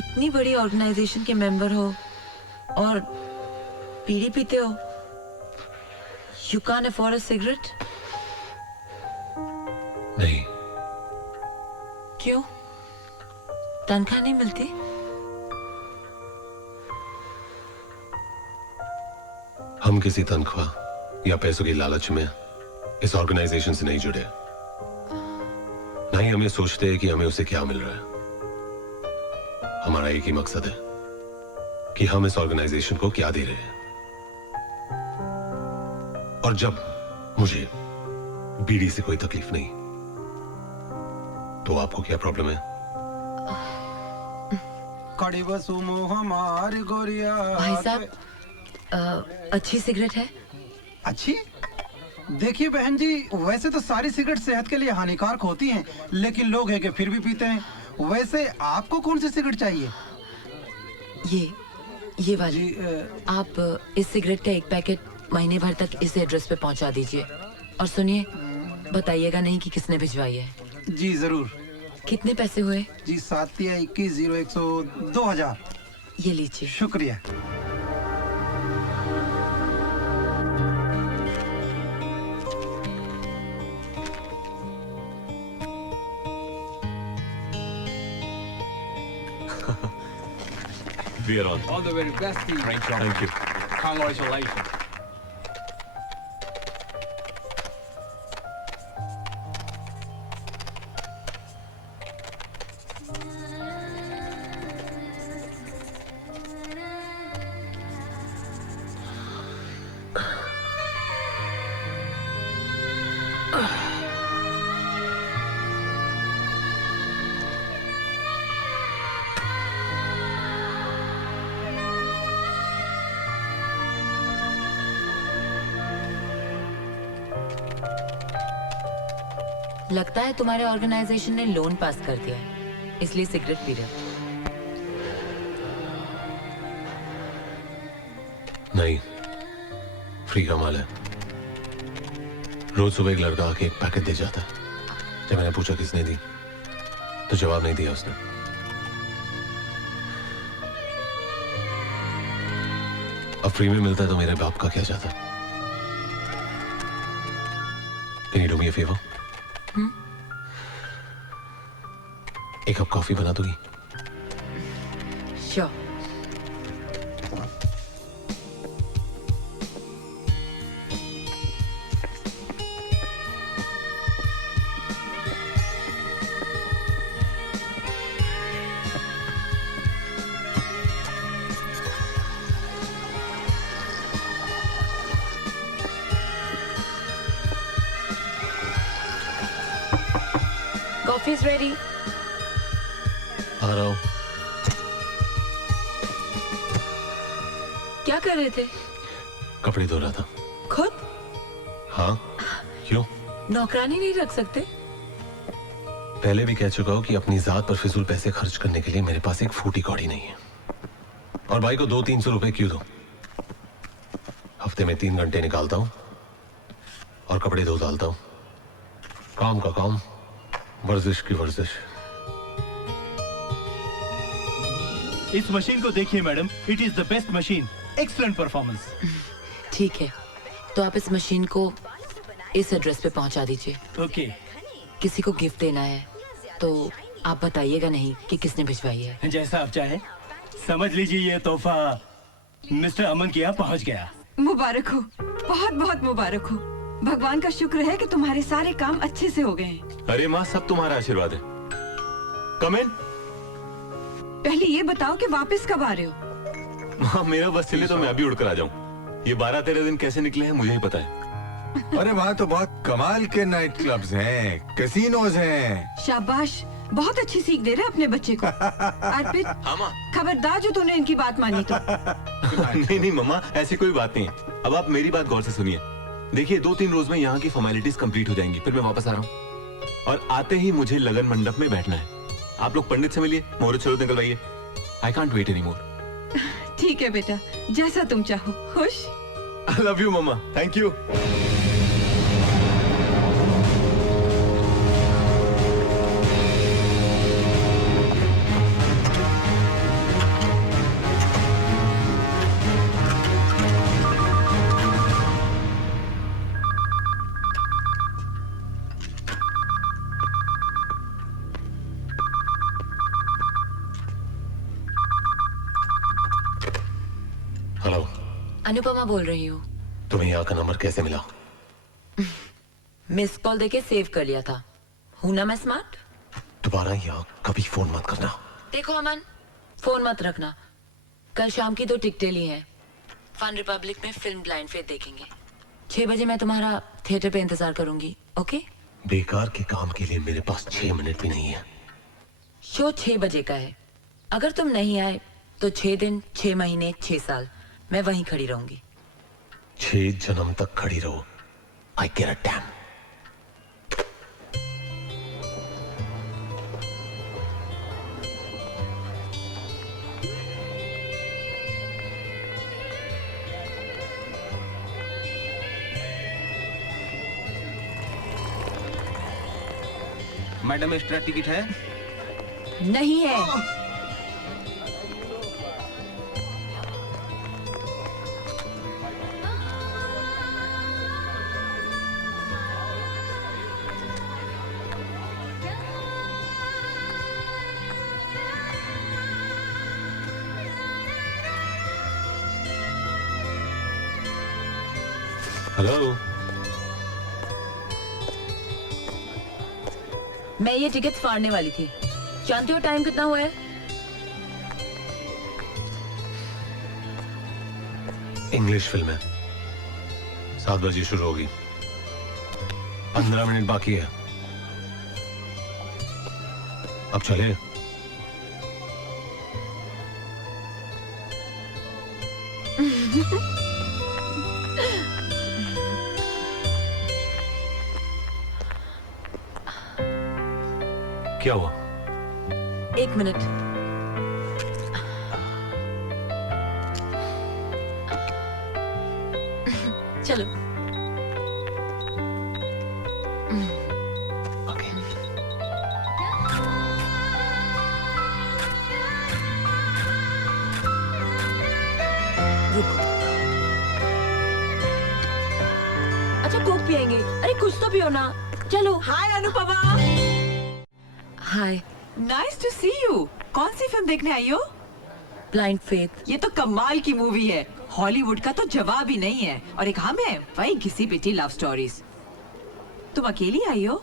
इतनी बड़ी ऑर्गेनाइजेशन के मेंबर हो और बीड़ी पीते हो। You can afford a cigarette? नहीं। क्यों? तनख्वाह नहीं मिलती? हम किसी तनख्वाह या पैसों की लालच में इस ऑर्गेनाइजेशन से नहीं जुड़े। ना ही हम ये सोचते हैं कि हमें उसे क्या मिल रहा है। हमारा एक ही मकसद है कि हम इस ऑर्गेनाइजेशन को क्या दे रहे हैं। और जब मुझे बीड़ी से कोई तकलीफ नहीं, तो आपको क्या प्रॉब्लम है? भाई साहब, अच्छी सिगरेट है? अच्छी? देखिए बहन जी, वैसे तो सारी सिगरेट सेहत के लिए हानिकारक होती हैं, लेकिन लोग हैं कि फिर भी पीते हैं। वैसे आपको कौन सी सिगरेट चाहिए? ये वाली। आप इस सिगरेट का एक पैकेट महीने भर तक इस एड्रेस पे पहुंचा दीजिए। और सुनिए, बताइएगा नहीं कि किसने भिजवाई है। जी जरूर। कितने पैसे हुए? जी 7210100 2000। ये लीजिए। शुक्रिया। We are on. All the very best to you. Thank you. Congratulations. लगता है तुम्हारे ऑर्गेनाइजेशन ने लोन पास कर दिया है, इसलिए सिगरेट पी रहे हो। नहीं, फ्री का माल है। रोज सुबह एक लड़का आके एक पैकेट दे जाता है। जब मैंने पूछा किसने दी, तो जवाब नहीं दिया उसने। अब फ्री में मिलता है तो मेरे बाप का क्या जाता? Can you do me a favor? एक कप कॉफी बना दोगी? Sure. Coffee is ready. आ रहा हूं। क्या कर रहे थे? कपड़े धो रहा था। खुद? हाँ, क्यों? नौकरानी नहीं रख सकते? पहले भी कह चुका हूं कि अपनी जात पर फिजूल पैसे खर्च करने के लिए मेरे पास एक फूटी कौड़ी नहीं है। और भाई को 200-300 रुपए क्यों दो? हफ्ते में 3 घंटे निकालता हूं और कपड़े धो डालता हूं। काम का काम, वर्जिश की वर्जिश। इस मशीन को देखिए madam, it is the best machine, excellent performance. ठीक है, तो आप इस मशीन को इस एड्रेस पे पहुंचा दीजिए। ओके। किसी को गिफ्ट देना है तो आप बताइएगा नहीं कि किसने भिजवाई है। जैसा आप चाहे। समझ लीजिए ये तोहफा मिस्टर अमन के यहाँ पहुँच गया। मुबारक हो, बहुत बहुत मुबारक हो। भगवान का शुक्र है कि तुम्हारे सारे काम अच्छे से हो गए हैं। अरे माँ, सब तुम्हारा आशीर्वाद है। कम इन। पहले ये बताओ कि वापस कब आ रहे हो? हाँ, मेरा बस चले तो मैं अभी उड़कर आ जाऊं। ये 12-13 दिन कैसे निकले हैं मुझे ही पता है। अरे वहाँ तो बहुत कमाल के नाइट क्लब्स हैं, कैसीनोज हैं। शाबाश, बहुत अच्छी सीख दे रहे अपने बच्चे को। अर्पित, खबरदार जो तूने इनकी बात मानी तो। नहीं नहीं मम्मा, ऐसी कोई बात नहीं है। अब आप मेरी बात गौर से सुनिए। देखिए 2-3 रोज में यहाँ की फॉर्मेलिटीज कंप्लीट हो जाएंगी, फिर मैं वापस आ रहा हूँ और आते ही मुझे लगन मंडप में बैठना है। आप लोग पंडित से मिलिए, मुहूर्त शोहरत निकलवाइए। I can't wait any more. ठीक है बेटा, जैसा तुम चाहो। खुश? I love you mamma, thank you. Hello, Anupama बोल रही हूँ। तुम्हें यहाँ का नंबर कैसे मिला? मिस कॉल देके सेव कर लिया था। हूं ना मैं स्मार्ट? दोबारा यहाँ कभी फोन मत करना। देखो अमन, फोन मत रखना। कल शाम की 2 टिकटें ली हैं। फन रिपब्लिक में फिल्म ब्लाइंड फेथ देखेंगे। 6 बजे मैं तुम्हारा थिएटर पे इंतजार करूंगी, ओके? बेकार के काम के लिए मेरे पास 6 मिनट भी नहीं है। शो 6 बजे का है। अगर तुम नहीं आए तो 6 दिन, 6 महीने, 6 साल मैं वहीं खड़ी रहूंगी। 6 जन्म तक खड़ी रहो। आई केयर अ डैम। मैडम एक्स्ट्रा टिकट है? नहीं है। हेलो, मैं ये टिकट फाड़ने वाली थी। जानते हो टाइम कितना हुआ है? इंग्लिश फिल्म है, 7 बजे शुरू होगी। 15 मिनट बाकी है। अब चले। क्या हुआ? 1 मिनट। चलो। रुको। अच्छा कोक पिएंगे? अरे कुछ तो पियो ना। चलो। Hi Anupama. Hi. Nice to see you. कौन सी फिल्म देखने आई हो? Blind faith. ये तो कमाल की मूवी है। हॉलीवुड का तो जवाब ही नहीं है। और एक हम है वही घिसी पिटी लव स्टोरीज। तुम अकेली आई हो?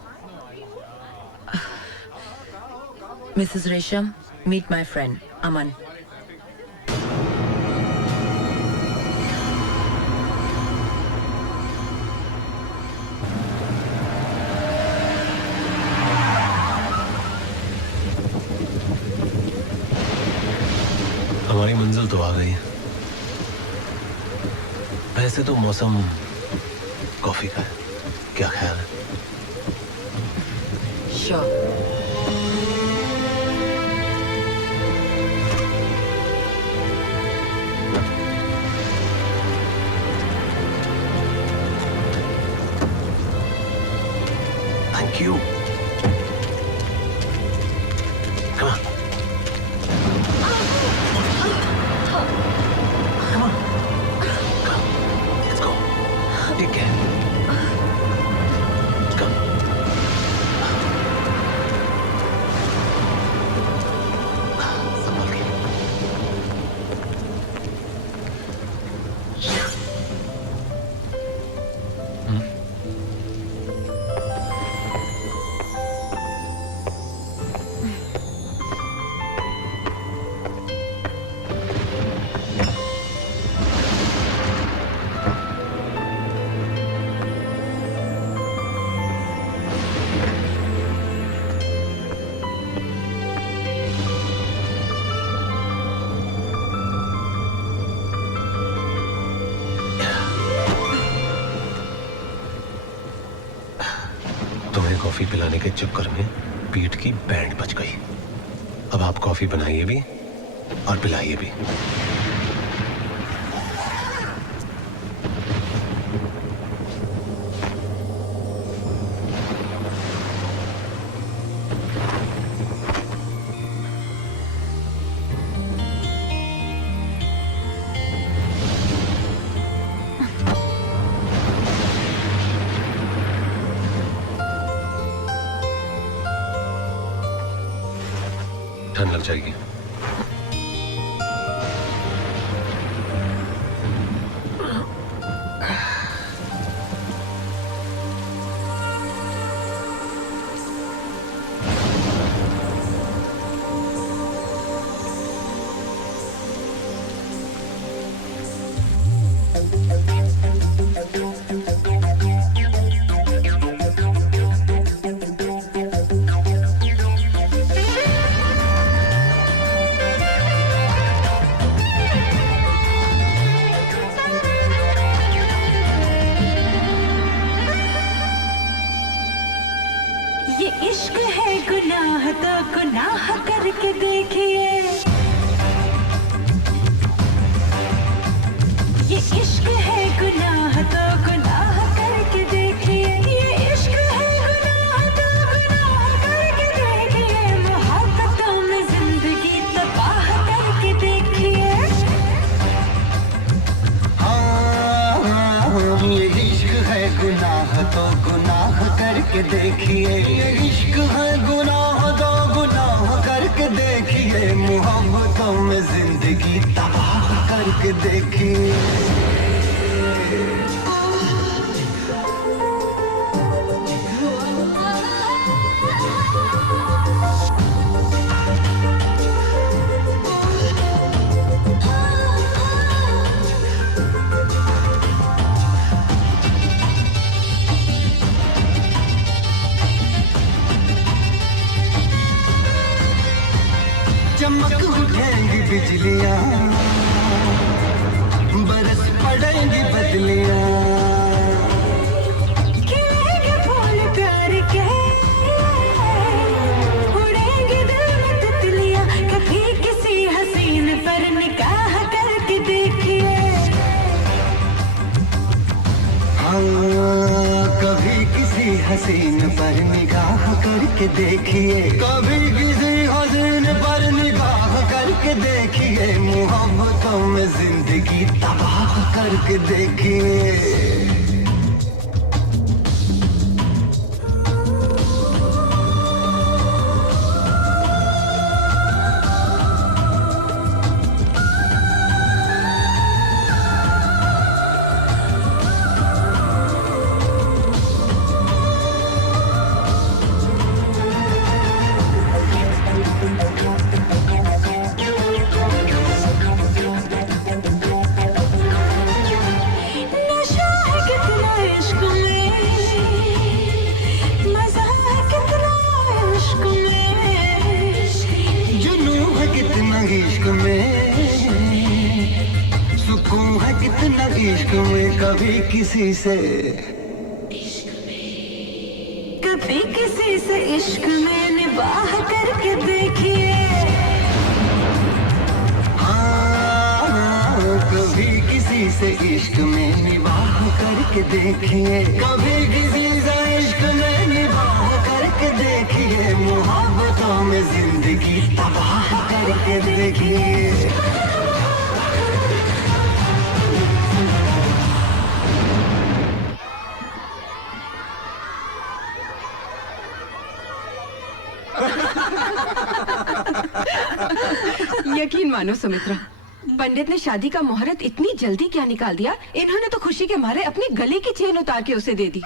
मिसेस रेशम, मीट माय फ्रेंड अमन। हमारी मंजिल तो आ गई है। वैसे तो मौसम कॉफी का है, क्या ख्याल है? Sure. Thank you. Come on. Come on. Come. Let's go. Take care. Come. तुम्हें कॉफी पिलाने के चक्कर में पीठ की बैंड बच गई। अब आप कॉफी बनाइए भी और पिलाइए भी। ठंड लग जाएगी। ये इश्क है गुनाह तो गुनाह करके देखिए, ये इश्क है गुनाह तो गुनाह करके देखिए, ये इश्क है गुनाह तो गुनाह करके देखिए, मोहब्बतों में जिंदगी तबाह करके देखिए। ये इश्क है गुनाह तो गुनाह करके देखिए, ये इश्क है गुनाह तो गुनाह करके देखिए, मोहब्बतों में जिंदगी तबाह करके देखिए। चमक उठेंगी बिजलियां, बरस पड़ेंगी बदलियां, खिलेंगे फूल प्यार के, उड़ेंगे दिल में तितलियां, कभी किसी हसीन पर निगाह करके देखिए। हाँ, कभी किसी हसीन पर निगाह करके देखिए, कभी किसी हसीन पर निगाह करके देखिए, मोहब्बतों में जिंदगी तबाह करके देखिए। नशा है कितना इश्क में, मजा है कितना इश्क में, जुनून है कितना इश्क में, सुकून है कितना इश्क में, कभी किसी से कभी किसी से इश्क में निबाह करके देखिए। हाँ, कभी किसी से इश्क में निबाह करके देखिए, कभी किसी से इश्क में निबाह करके देखिए, मोहब्बतों में जिंदगी तबाह करके देखिए। यकीन मानो सुमित्रा, पंडित ने शादी का मुहूर्त इतनी जल्दी क्या निकाल दिया, इन्होंने तो खुशी के मारे अपने गले की चेन उतार के उसे दे दी।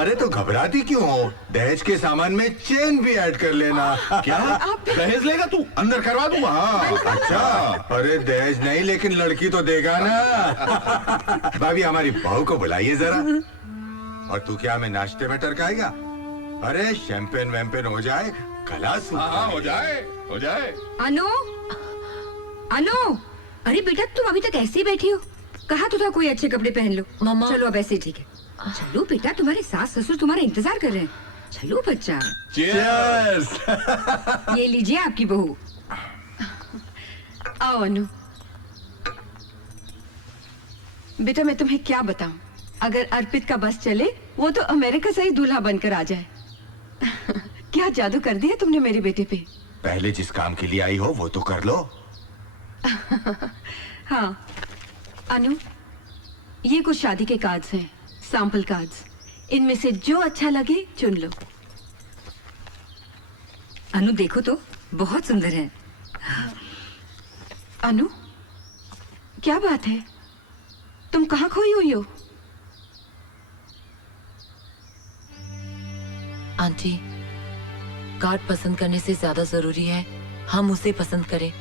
अरे तो घबराती क्यों हो? दहेज के सामान में चेन भी ऐड कर लेना। क्या दहेज लेगा तू? अंदर करवा दूंगा। हाँ। अच्छा, अरे दहेज नहीं लेकिन लड़की तो देगा ना। भाभी हमारी बहू को बुलाइए जरा। और तू क्या हमें नाश्ते में टरकाएगा? अरे शैंपेन वैम्पेन हो जाए, गला सूखा। हाँ हो जाए, हो जाए। अनु, अनु, अरे बेटा तुम अभी तक ऐसे ही बैठी हो? कहा तो था कोई अच्छे कपड़े पहन लो। मम्मा। चलो अब ऐसे ठीक है। चलो बेटा, तुम्हारे सास ससुर तुम्हारा इंतजार कर रहे हैं। चलो बच्चा। Cheers! ये लीजिए आपकी बहू। आओ अनु। बेटा मैं तुम्हें क्या बताऊं, अगर अर्पित का बस चले वो तो अमेरिका से ही दूल्हा बनकर आ जाए। क्या जादू कर दिया तुमने मेरे बेटे पे। पहले जिस काम के लिए आई हो वो तो कर लो। हाँ अनु, ये कुछ शादी के कार्ड्स हैं, सैंपल कार्ड्स। इनमें से जो अच्छा लगे चुन लो। अनु देखो तो, बहुत सुंदर है। अनु, क्या बात है, तुम कहाँ खोई हुई हो? आंटी, कार्ड पसंद करने से ज्यादा जरूरी है हम उसे पसंद करें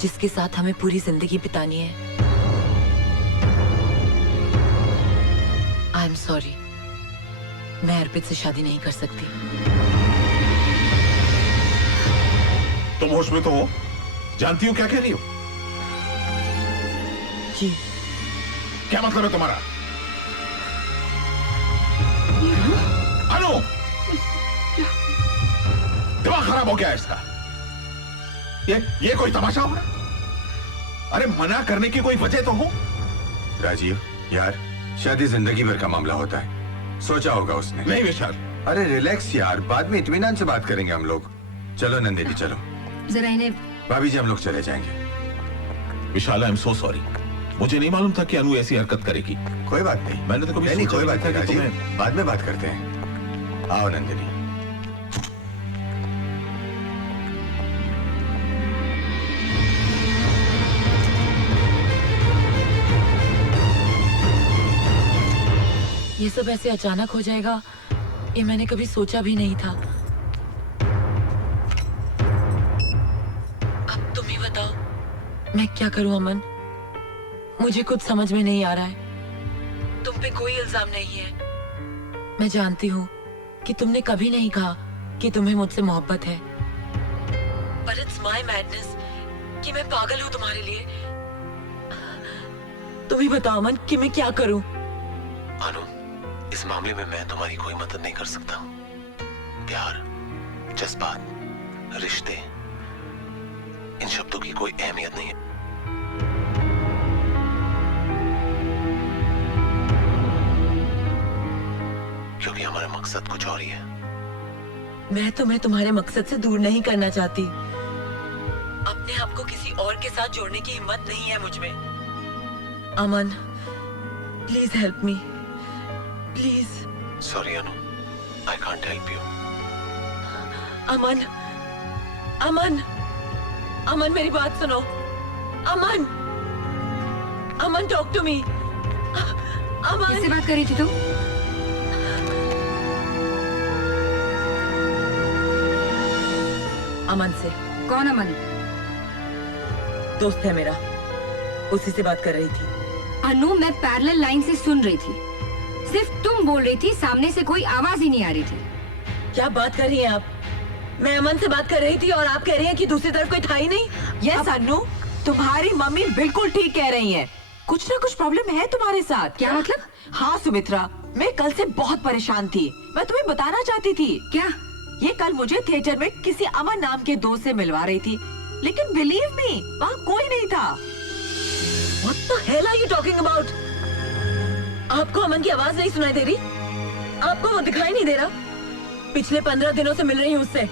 जिसके साथ हमें पूरी जिंदगी बितानी है। आई एम सॉरी, मैं अर्पित से शादी नहीं कर सकती। तुम होश में तो हो? जानती हो क्या कह रही हो? जी। क्या मतलब है तुम्हारा? अनु, दिमाग खराब हो गया है इसका। ये कोई तमाशा हो रहा है? अरे मना करने की कोई वजह तो हो। राजीव यार, शादी जिंदगी भर का मामला होता है, सोचा होगा उसने। नहीं विशाल। अरे रिलैक्स यार, बाद में इत्मीनान से बात करेंगे हम लोग। चलो नंदिनी चलो। जरा इन्हें। भाभी जी हम लोग चले जाएंगे। विशाल आई एम सो सॉरी, मुझे नहीं मालूम था कि अनु ऐसी हरकत करेगी। कोई बात नहीं, मैंने तो कभी नहीं सोचा कोई बात नहीं नहीं था कि राजीव, बाद में बात करते हैं। आओ नंदिनी। ये सब ऐसे अचानक हो जाएगा ये मैंने कभी सोचा भी नहीं था। अब तुम ही बताओ मैं क्या करूं अमन, मुझे कुछ समझ में नहीं आ रहा है। तुम पे कोई इल्जाम नहीं है, मैं जानती हूँ कि तुमने कभी नहीं कहा कि तुम्हें मुझसे मोहब्बत है, पर इट्स माय मैडनेस कि मैं पागल हूँ तुम्हारे लिए। तुम ही बताओ अमन कि मैं क्या करूं। अनु, इस मामले में मैं तुम्हारी कोई मदद नहीं कर सकता। प्यार, जज्बात, रिश्ते, इन शब्दों की कोई अहमियत नहीं है। क्योंकि हमारा मकसद कुछ और ही है। मैं तुम्हें तुम्हारे मकसद से दूर नहीं करना चाहती, अपने आप को किसी और के साथ जोड़ने की हिम्मत नहीं है मुझ में। अमन, please help me, please. Sorry Anu, I can't help you. अमन, अमन, अमन मेरी बात सुनो। अमन, अमन टॉक टू मी। अमन, किससे बात कर रही थी तुम? अमन से। कौन अमन? दोस्त है मेरा, उसी से बात कर रही थी। अनु, मैं पैरेलल लाइन से सुन रही थी, सिर्फ तुम बोल रही थी, सामने से कोई आवाज ही नहीं आ रही थी। क्या बात कर रही हैं आप? मैं अमन से बात कर रही थी और आप कह रही हैं कि दूसरी तरफ कोई था ही नहीं। यस अनु, तुम्हारी मम्मी बिल्कुल ठीक कह रही हैं। कुछ ना कुछ प्रॉब्लम है तुम्हारे साथ। क्या मतलब? हाँ सुमित्रा, मैं कल से बहुत परेशान थी। मैं तुम्हें बताना चाहती थी। क्या? ये कल मुझे थिएटर में किसी अमन नाम के दोस्त से मिलवा रही थी, लेकिन बिलीव मी वहाँ कोई नहीं था। What the hell are you talking about? आपको अमन की आवाज नहीं सुनाई दे रही? आपको वो दिखाई नहीं दे रहा? पिछले 15 दिनों से मिल रही हूँ उससे।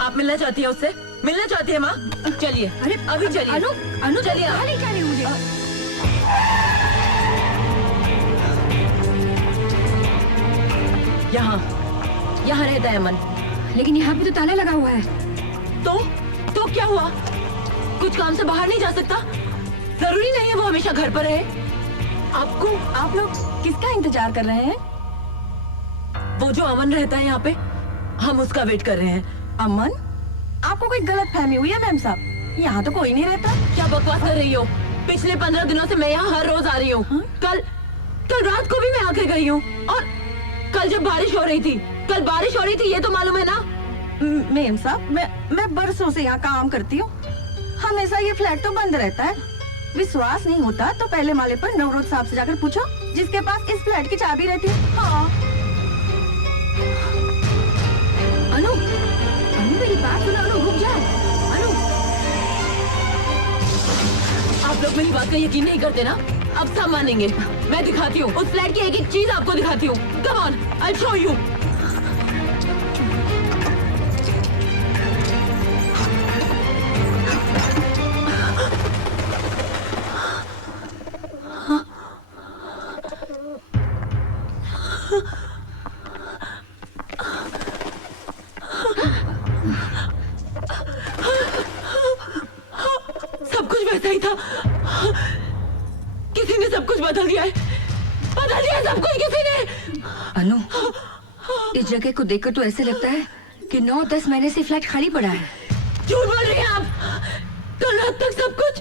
आप मिलना चाहती है उससे? मिलना चाहती है माँ? चलिए, अरे अभी चलिए। अनु, अनु चलिए। कहाँ ले जा रही हो मुझे? यहाँ रहता है अमन। लेकिन यहाँ पे तो ताला लगा हुआ है। तो क्या हुआ? कुछ काम से बाहर नहीं जा सकता? जरूरी नहीं है वो हमेशा घर पर रहे। आप लोग किसका इंतजार कर रहे हैं? वो जो अमन रहता है यहाँ पे, हम उसका वेट कर रहे हैं। अमन? आपको कोई गलत फहमी हुई है मैम साहब? यहाँ तो कोई नहीं रहता। क्या बकवास कर रही हो? पिछले 15 दिनों से मैं यहाँ हर रोज आ रही हूँ। कल रात को भी मैं आके गई हूँ, और कल जब बारिश हो रही थी ये तो मालूम है ना? मैम साहब, मैं बरसों से यहाँ काम करती हूँ, हमेशा ये फ्लैट तो बंद रहता है। विश्वास नहीं होता तो पहले माले पर नवरोज साहब से जाकर पूछो, जिसके पास इस फ्लैट की चाबी रहती है। हाँ। अनु, अनु मेरी बात सुनो, अनु रुक जाओ। अनु, आप लोग मेरी बात का यकीन नहीं करते ना? अब सब मानेंगे। मैं दिखाती हूँ, उस फ्लैट की एक एक चीज आपको दिखाती हूँ। Come on, I show you. सब कुछ वैसा ही था। किसी ने सब कुछ बदल दिया है, बदल दिया सब कुछ किसी ने। अनु, इस जगह को देखकर तो ऐसे लगता है कि 9-10 महीने से फ्लैट खाली पड़ा है। झूठ बोल रही हैं आप। कल रात तक सब कुछ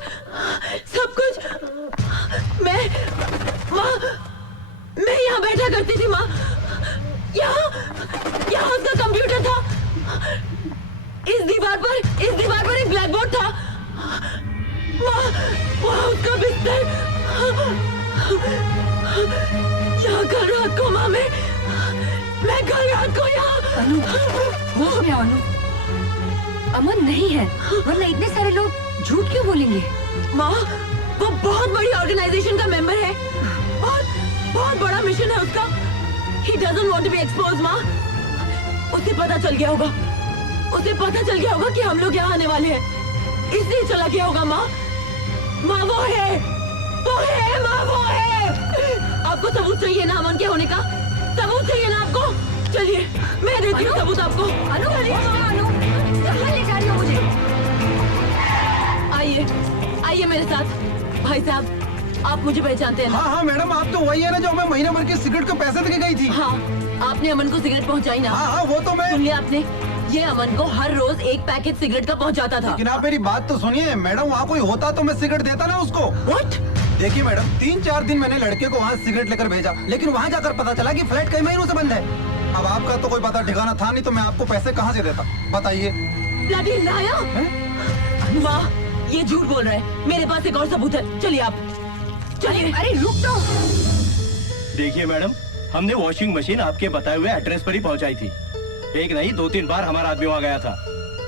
मैं यहाँ बैठा करती थी माँ। यहाँ उसका कंप्यूटर था। इस दीवार पर एक ब्लैक बोर्ड था। वहाँ उसका बिस्तर। यहाँ कल रात को माँ मैं कल रात को यहाँ। अनु, होश में आओ अनु। अमन नहीं है, वरना इतने सारे लोग झूठ क्यों बोलेंगे? माँ, वो बहुत बड़ी ऑर्गेनाइजेशन का मेंबर है। बहुत बड़ा मिशन है उसका। He doesn't want to be exposed, माँ। उसे पता चल गया होगा कि हम लोग यहाँ आने वाले हैं, इसलिए चला गया होगा माँ। माँ वो है माँ, वो है। आपको सबूत चाहिए ना अमन के होने का? सबूत चाहिए ना आपको? चलिए मैं देती हूँ सबूत आपको। अनु, कहाँ ले जा रही हो मुझे? आइए मेरे साथ। भाई साहब, आप मुझे पहचानते हैं ना? हाँ मैडम, आप तो वही है ना जो हमें महीने भर की सिगरेट के पैसे देके गई थी। हाँ, आपने अमन को सिगरेट पहुंचाई ना? हाँ, वो तो मैं। सुन लिया आपने? ये अमन को हर रोज एक पैकेट सिगरेट का पहुंचाता था। लेकिन आप मेरी बात तो सुनिए मैडम, वहाँ कोई होता तो मैं सिगरेट देता ना उसको। What? देखिए मैडम, 3-4 दिन मैंने लड़के को वहाँ सिगरेट लेकर भेजा, लेकिन वहाँ जाकर पता चला कि फ्लैट कई महीनों से बंद है। अब आपका तो कोई पता ठिकाना था नहीं, तो मैं आपको पैसे कहाँ से देता बताइए? Bloody liar! वाह, ये झूठ बोल रहा है। मेरे पास एक और सबूत है। चलिए आप, चलिए। अरे रुक तो। देखिए मैडम, हमने वॉशिंग मशीन आपके बताए हुए एड्रेस पर ही पहुंचाई थी। एक नहीं 2-3 बार हमारा आदमी वहाँ गया था,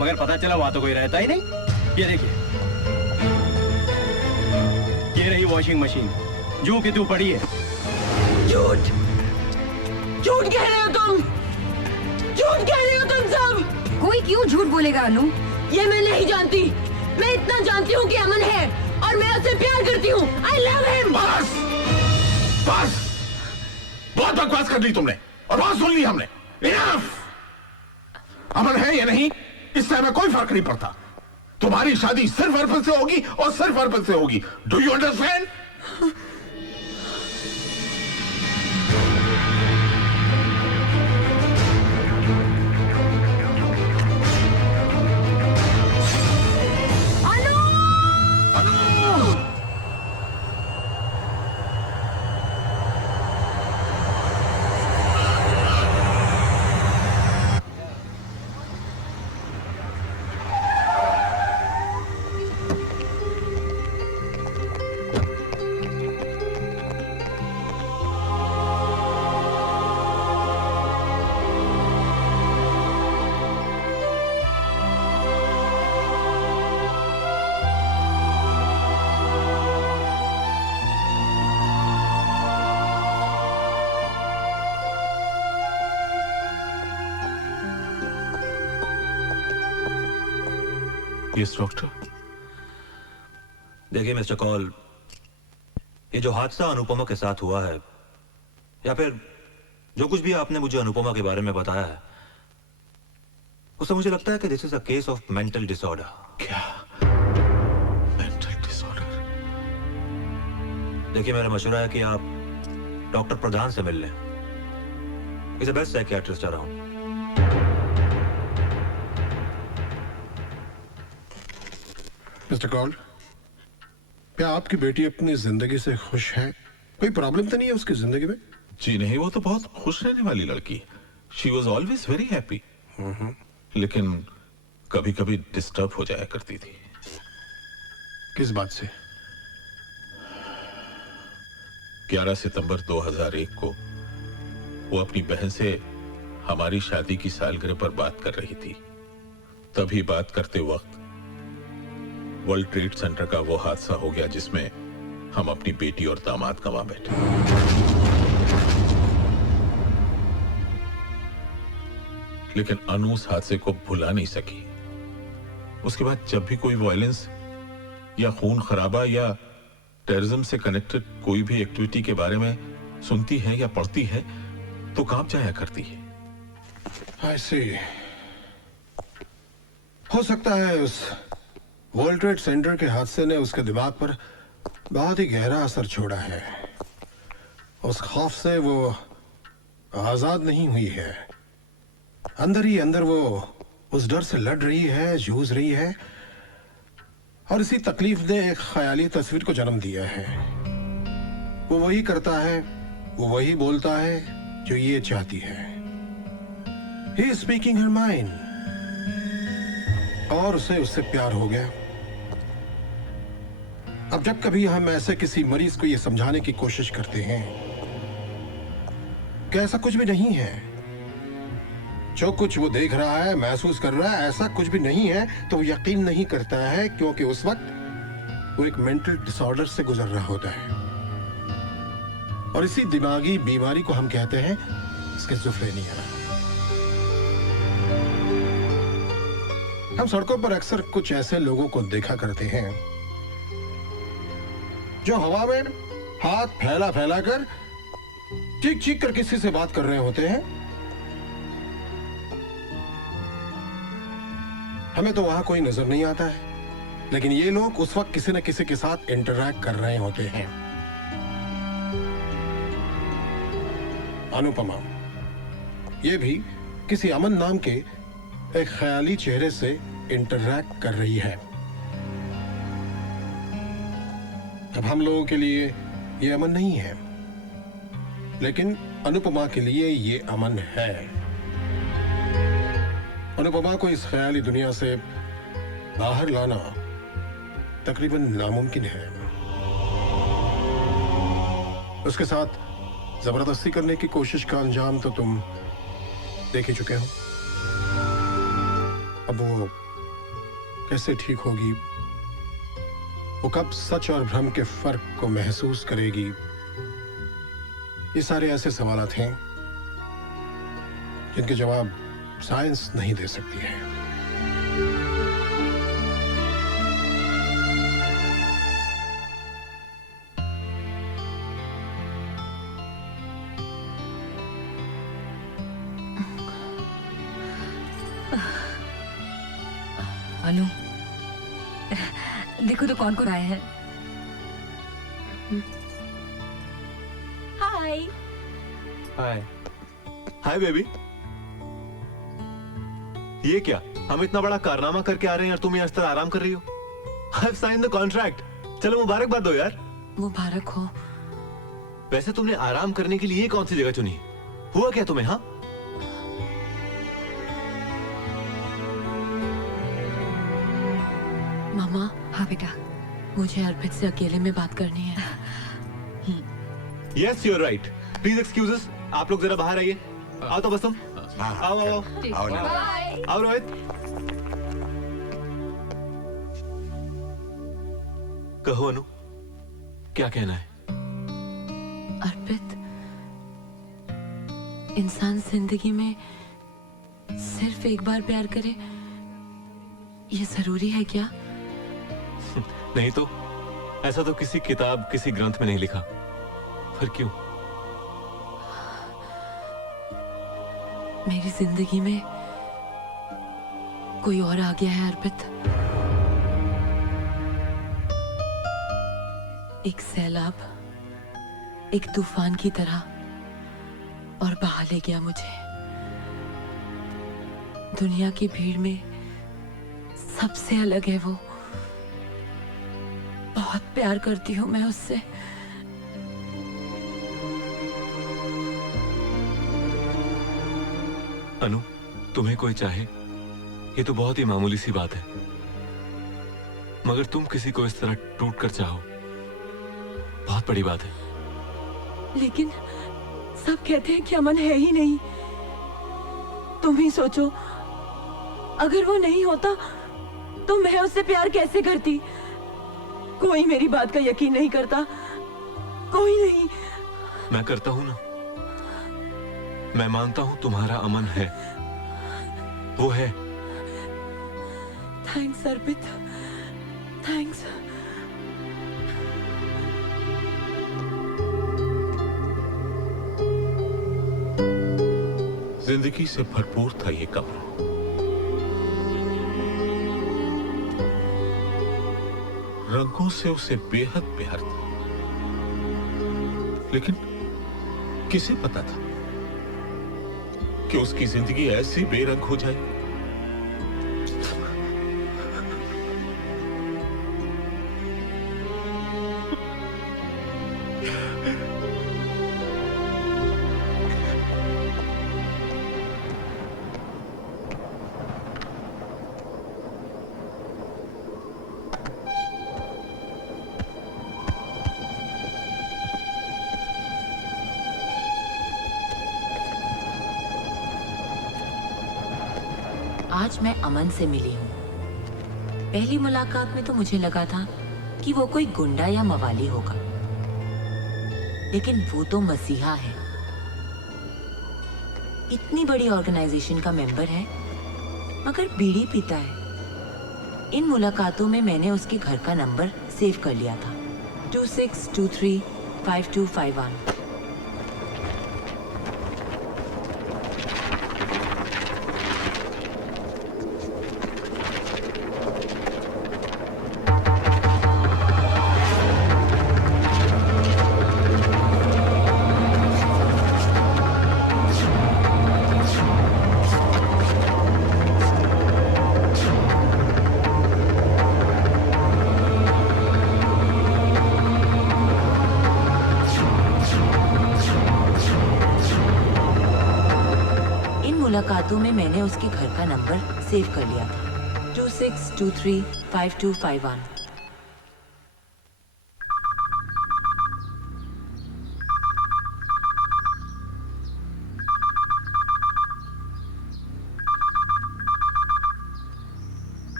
मगर पता चला वहाँ तो कोई रहता ही नहीं। ये देखिए, ये रही वॉशिंग मशीन, जू की तू पड़ी है। झूठ कह रहे हो तुम, झूठ कह रहे हो तुम सब। कोई क्यों झूठ बोलेगा अनु? ये मैं नहीं जानती। मैं इतना जानती हूँ कि अमन है और मैं उससे प्यार करती हूँ। I love him। बस बहुत बकवास कर ली तुमने और बहुत सुन ली हमने। Enough! अमन है या नहीं, इससे हमें कोई फर्क नहीं पड़ता। तुम्हारी शादी सिर्फ अर्पण से होगी और सिर्फ अर्पण से होगी। Do you understand? Yes doctor. देखिए मिस्टर कॉल, ये जो हादसा अनुपमा के साथ हुआ है, या फिर जो कुछ भी आपने मुझे अनुपमा के बारे में बताया है, उससे मुझे लगता है कि this is a case of mental disorder. क्या मेंटल डिसऑर्डर? देखिए, मेरा मशवरा है कि आप डॉक्टर प्रधान से मिल लें। Is the best psychiatrist around. Mister call, क्या आपकी बेटी अपनी जिंदगी से खुश है? कोई प्रॉब्लम तो नहीं है उसकी जिंदगी में? जी नहीं, वो तो बहुत खुश रहने वाली लड़की। She was always very happy, लेकिन कभी कभी डिस्टर्ब हो जाया करती थी। किस बात से? 11 सितंबर 2001 को वो अपनी बहन से हमारी शादी की सालगिरह पर बात कर रही थी। तभी बात करते वक्त वर्ल्ड ट्रेड सेंटर का वो हादसा हो गया जिसमें हम अपनी बेटी और दामाद गंवा बैठे। लेकिन अनु उस हादसे को भुला नहीं सकी। उसके बाद जब भी कोई वायलेंस या खून खराबा या टेररिज्म से कनेक्टेड कोई भी एक्टिविटी के बारे में सुनती है या पढ़ती है तो कांप जाया करती है। ऐसे हो सकता है उस वर्ल्ड ट्रेड सेंटर के हादसे ने उसके दिमाग पर बहुत ही गहरा असर छोड़ा है। उस खौफ से वो आजाद नहीं हुई है। अंदर ही अंदर वो उस डर से लड़ रही है, जूझ रही है, और इसी तकलीफ ने एक ख्याली तस्वीर को जन्म दिया है। वो वही करता है, वो वही बोलता है जो ये चाहती है। He is speaking her mind, और उसे उससे प्यार हो गया। अब जब कभी हम ऐसे किसी मरीज को ये समझाने की कोशिश करते हैं कि ऐसा कुछ भी नहीं है, जो कुछ वो देख रहा है, महसूस कर रहा है, ऐसा कुछ भी नहीं है, तो वो यकीन नहीं करता है, क्योंकि उस वक्त वो एक मेंटल डिसऑर्डर से गुजर रहा होता है। और इसी दिमागी बीमारी को हम कहते हैं स्किज़ोफ्रेनिया। हम सड़कों पर अक्सर कुछ ऐसे लोगों को देखा करते हैं जो हवा में हाथ फैला फैला कर चीख चीख कर किसी से बात कर रहे होते हैं। हमें तो वहां कोई नजर नहीं आता है, लेकिन ये लोग उस वक्त किसी न किसी के साथ इंटरैक्ट कर रहे होते हैं। अनुपमा ये भी किसी अमन नाम के एक ख्याली चेहरे से इंटरैक्ट कर रही है। अब हम लोगों के लिए ये अमन नहीं है, लेकिन अनुपमा के लिए ये अमन है। अनुपमा को इस ख्याली दुनिया से बाहर लाना तकरीबन नामुमकिन है। उसके साथ जबरदस्ती करने की कोशिश का अंजाम तो तुम देख ही चुके हो। अब वो कैसे ठीक होगी, वो कब सच और भ्रम के फर्क को महसूस करेगी, ये सारे ऐसे सवालात हैं जिनके जवाब साइंस नहीं दे सकती है। अनु, देखो तो कौन कौन आए हैं। हाय। हाय हाय बेबी। ये क्या, हम इतना बड़ा कारनामा करके आ रहे हैं और तुम यहाँ इस तरह आराम कर रही हो? I've signed the contract। चलो मुबारकबाद दो यार। मुबारक हो। वैसे तुमने आराम करने के लिए कौन सी जगह चुनी? हुआ क्या तुम्हें? हाँ, मामा। हाँ बेटा। मुझे अर्पित से अकेले में बात करनी है। Yes you are right. Please excuses, आप लोग जरा बाहर आइए। आओ तो बस तुम। आओ आओ आओ रोहित। कहो अनु, क्या कहना है? अर्पित, इंसान जिंदगी में सिर्फ एक बार प्यार करे, ये जरूरी है क्या? नहीं तो ऐसा तो किसी किताब, किसी ग्रंथ में नहीं लिखा। फिर क्यों? मेरी जिंदगी में कोई और आ गया है अर्पित। एक सैलाब, एक तूफान की तरह, और बहा ले गया मुझे। दुनिया की भीड़ में सबसे अलग है वो। बहुत प्यार करती हूं मैं उससे। अनु, तुम्हें कोई चाहे ये तो बहुत ही मामूली सी बात है, मगर तुम किसी को इस तरह टूट कर चाहो, बहुत बड़ी बात है। लेकिन सब कहते हैं कि अमन है ही नहीं। तुम ही सोचो, अगर वो नहीं होता तो मैं उससे प्यार कैसे करती। कोई मेरी बात का यकीन नहीं करता, कोई नहीं। मैं करता हूं ना। मैं मानता हूं तुम्हारा अमन है, वो है। थैंक्स अर्पित, थैंक्स। जिंदगी से भरपूर था ये कब्र। रंगों से उसे बेहद प्यार था, लेकिन किसे पता था कि उसकी जिंदगी ऐसी बेरंग हो जाए। आज मैं अमन से मिली हूँ। पहली मुलाकात में तो मुझे लगा था कि वो कोई गुंडा या मवाली होगा, लेकिन वो तो मसीहा है। इतनी बड़ी ऑर्गेनाइजेशन का मेंबर है, मगर बीड़ी पीता है। इन मुलाकातों में मैंने उसके घर का नंबर सेव कर लिया था, 26235251। मुलाकातों में मैंने उसके घर का नंबर सेव कर लिया था, 26235251।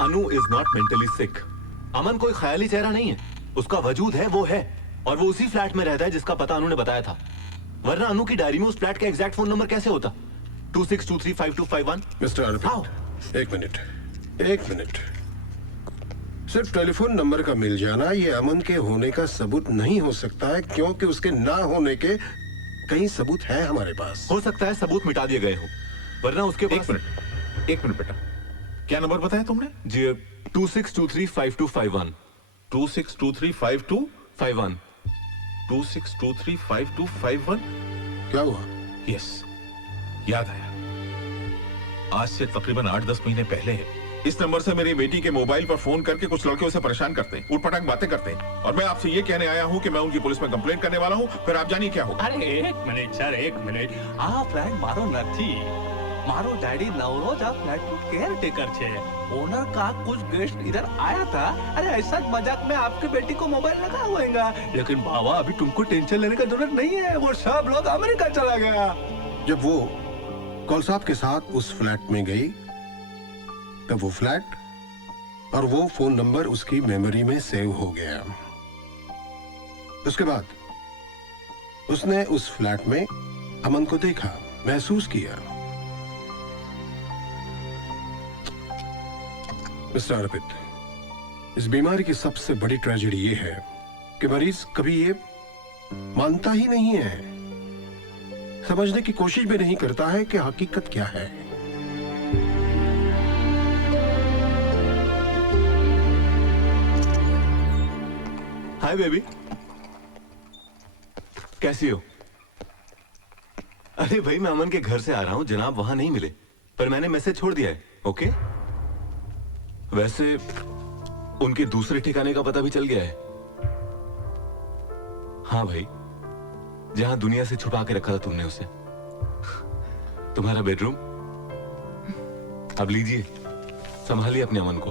अनु इज नॉट मेंटली सिक। अमन कोई ख्याली चेहरा नहीं है, उसका वजूद है, वो है, और वो उसी फ्लैट में रहता है जिसका पता अनु ने बताया था। वरना अनु की डायरी में उस फ्लैट का एग्जैक्ट फोन नंबर कैसे होता? 26235251। मिस्टर अर्पित, एक मिनट। सिर्फ टेलीफोन नंबर का मिल जाना ये अमन के होने का सबूत नहीं हो सकता है, क्योंकि उसके ना होने के कई सबूत हैं हमारे पास। हो सकता है सबूत मिटा दिए गए हो, वरना उसके पास। एक मिनट बेटा, क्या नंबर बताया तुमने? जी 26235251। 26235251। 26235251। क्या हुआ? यस, याद आया। आज से तकरीबन 8-10 महीने पहले इस नंबर से मेरी बेटी के मोबाइल पर फोन करके कुछ लड़के उसे परेशान करते हैं, उठपटांग बातें करते हैं, और मैं आपसे ये कहने आया हूँ कि मैं उनकी पुलिस में कंप्लेंट करने वाला हूँ। फिर आप जानिए क्या होगा। अरे एक मिनट सर, एक मिनट। आ फ्लैट मारो નથી, मारो डैडी नवरोज आ फ्लैट केयर टेकर छे। ओनर का कुछ गेस्ट इधर आया था। अरे ऐसा मजाक में आपकी बेटी को मोबाइल लगा हुएगा, लेकिन बाबा अभी तुमको टेंशन लेने की जरूरत नहीं है, वो सब लोग अमेरिका चला गया। जब वो कौल साहब के साथ उस फ्लैट में गई, तब वो फ्लैट और वो फोन नंबर उसकी मेमोरी में सेव हो गया। उसके बाद उसने उस फ्लैट में अमन को देखा, महसूस किया। मिस्टर अर्पित, इस बीमारी की सबसे बड़ी ट्रेजेडी ये है कि मरीज कभी ये मानता ही नहीं है, समझने की कोशिश भी नहीं करता है कि हकीकत क्या है। हाय बेबी, कैसी हो? अरे भाई, मैं अमन के घर से आ रहा हूं, जनाब वहां नहीं मिले, पर मैंने मैसेज छोड़ दिया है। ओके? वैसे उनके दूसरे ठिकाने का पता भी चल गया है। हाँ भाई, जहां दुनिया से छुपा के रखा था तुमने उसे। तुम्हारा बेडरूम। अब लीजिए, संभालिए अपने अमन को।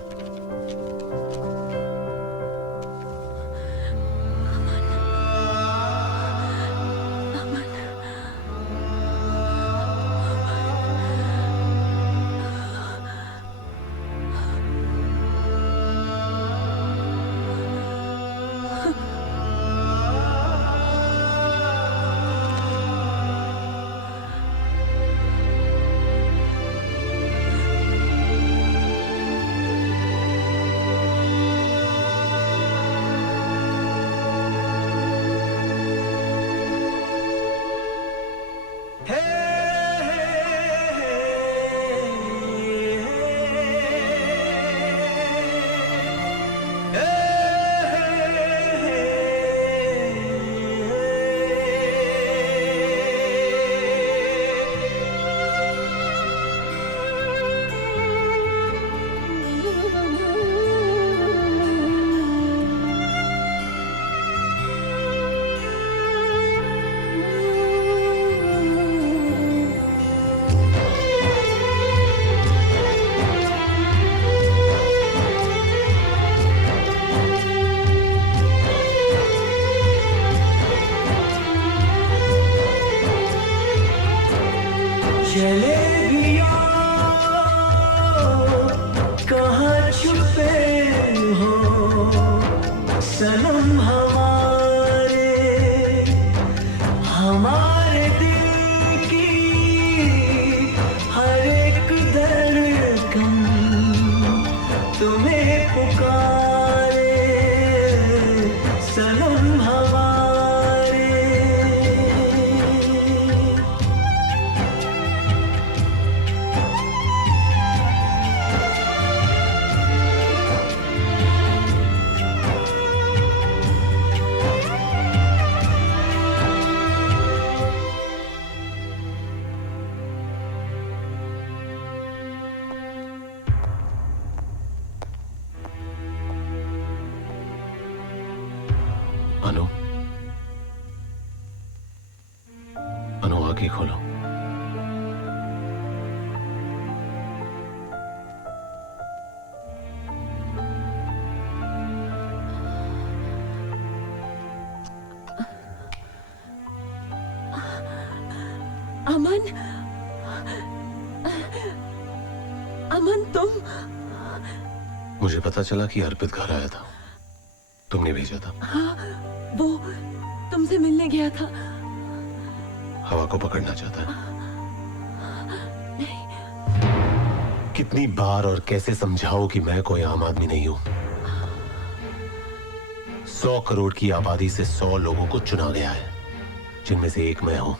हमारे हमारे दिल की हर एक धड़कन तुम्हें पुकारे सनम हमारे। अनु, अनु आंखें खोलो। अमन, अमन तुम? मुझे पता चला कि अर्पित घर आया था, तुमने भेजा था। हाँ, वो तुमसे मिलने गया था। हवा को पकड़ना चाहता है। कितनी बार और कैसे समझाओ कि मैं कोई आम आदमी नहीं हूं। 100 करोड़ की आबादी से 100 लोगों को चुना गया है, जिनमें से एक मैं हूं।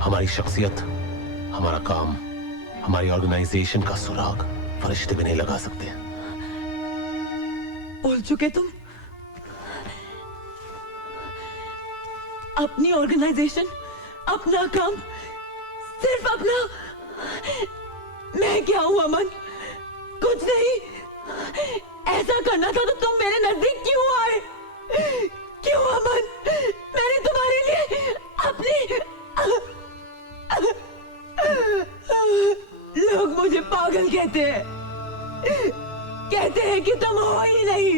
हमारी शख्सियत, हमारा काम, हमारी ऑर्गेनाइजेशन का सुराग फरिश्ते भी नहीं लगा सकते। बोल चुके तुम? अपनी ऑर्गेनाइजेशन, अपना काम, सिर्फ अपना। मैं क्या हूं अमन? कुछ नहीं। ऐसा करना था तो तुम मेरे नजदीक क्यों आए? क्यों अमन? मैंने तुम्हारे लिए अपनी लोग मुझे पागल कहते हैं, कहते हैं कि तुम हो ही नहीं।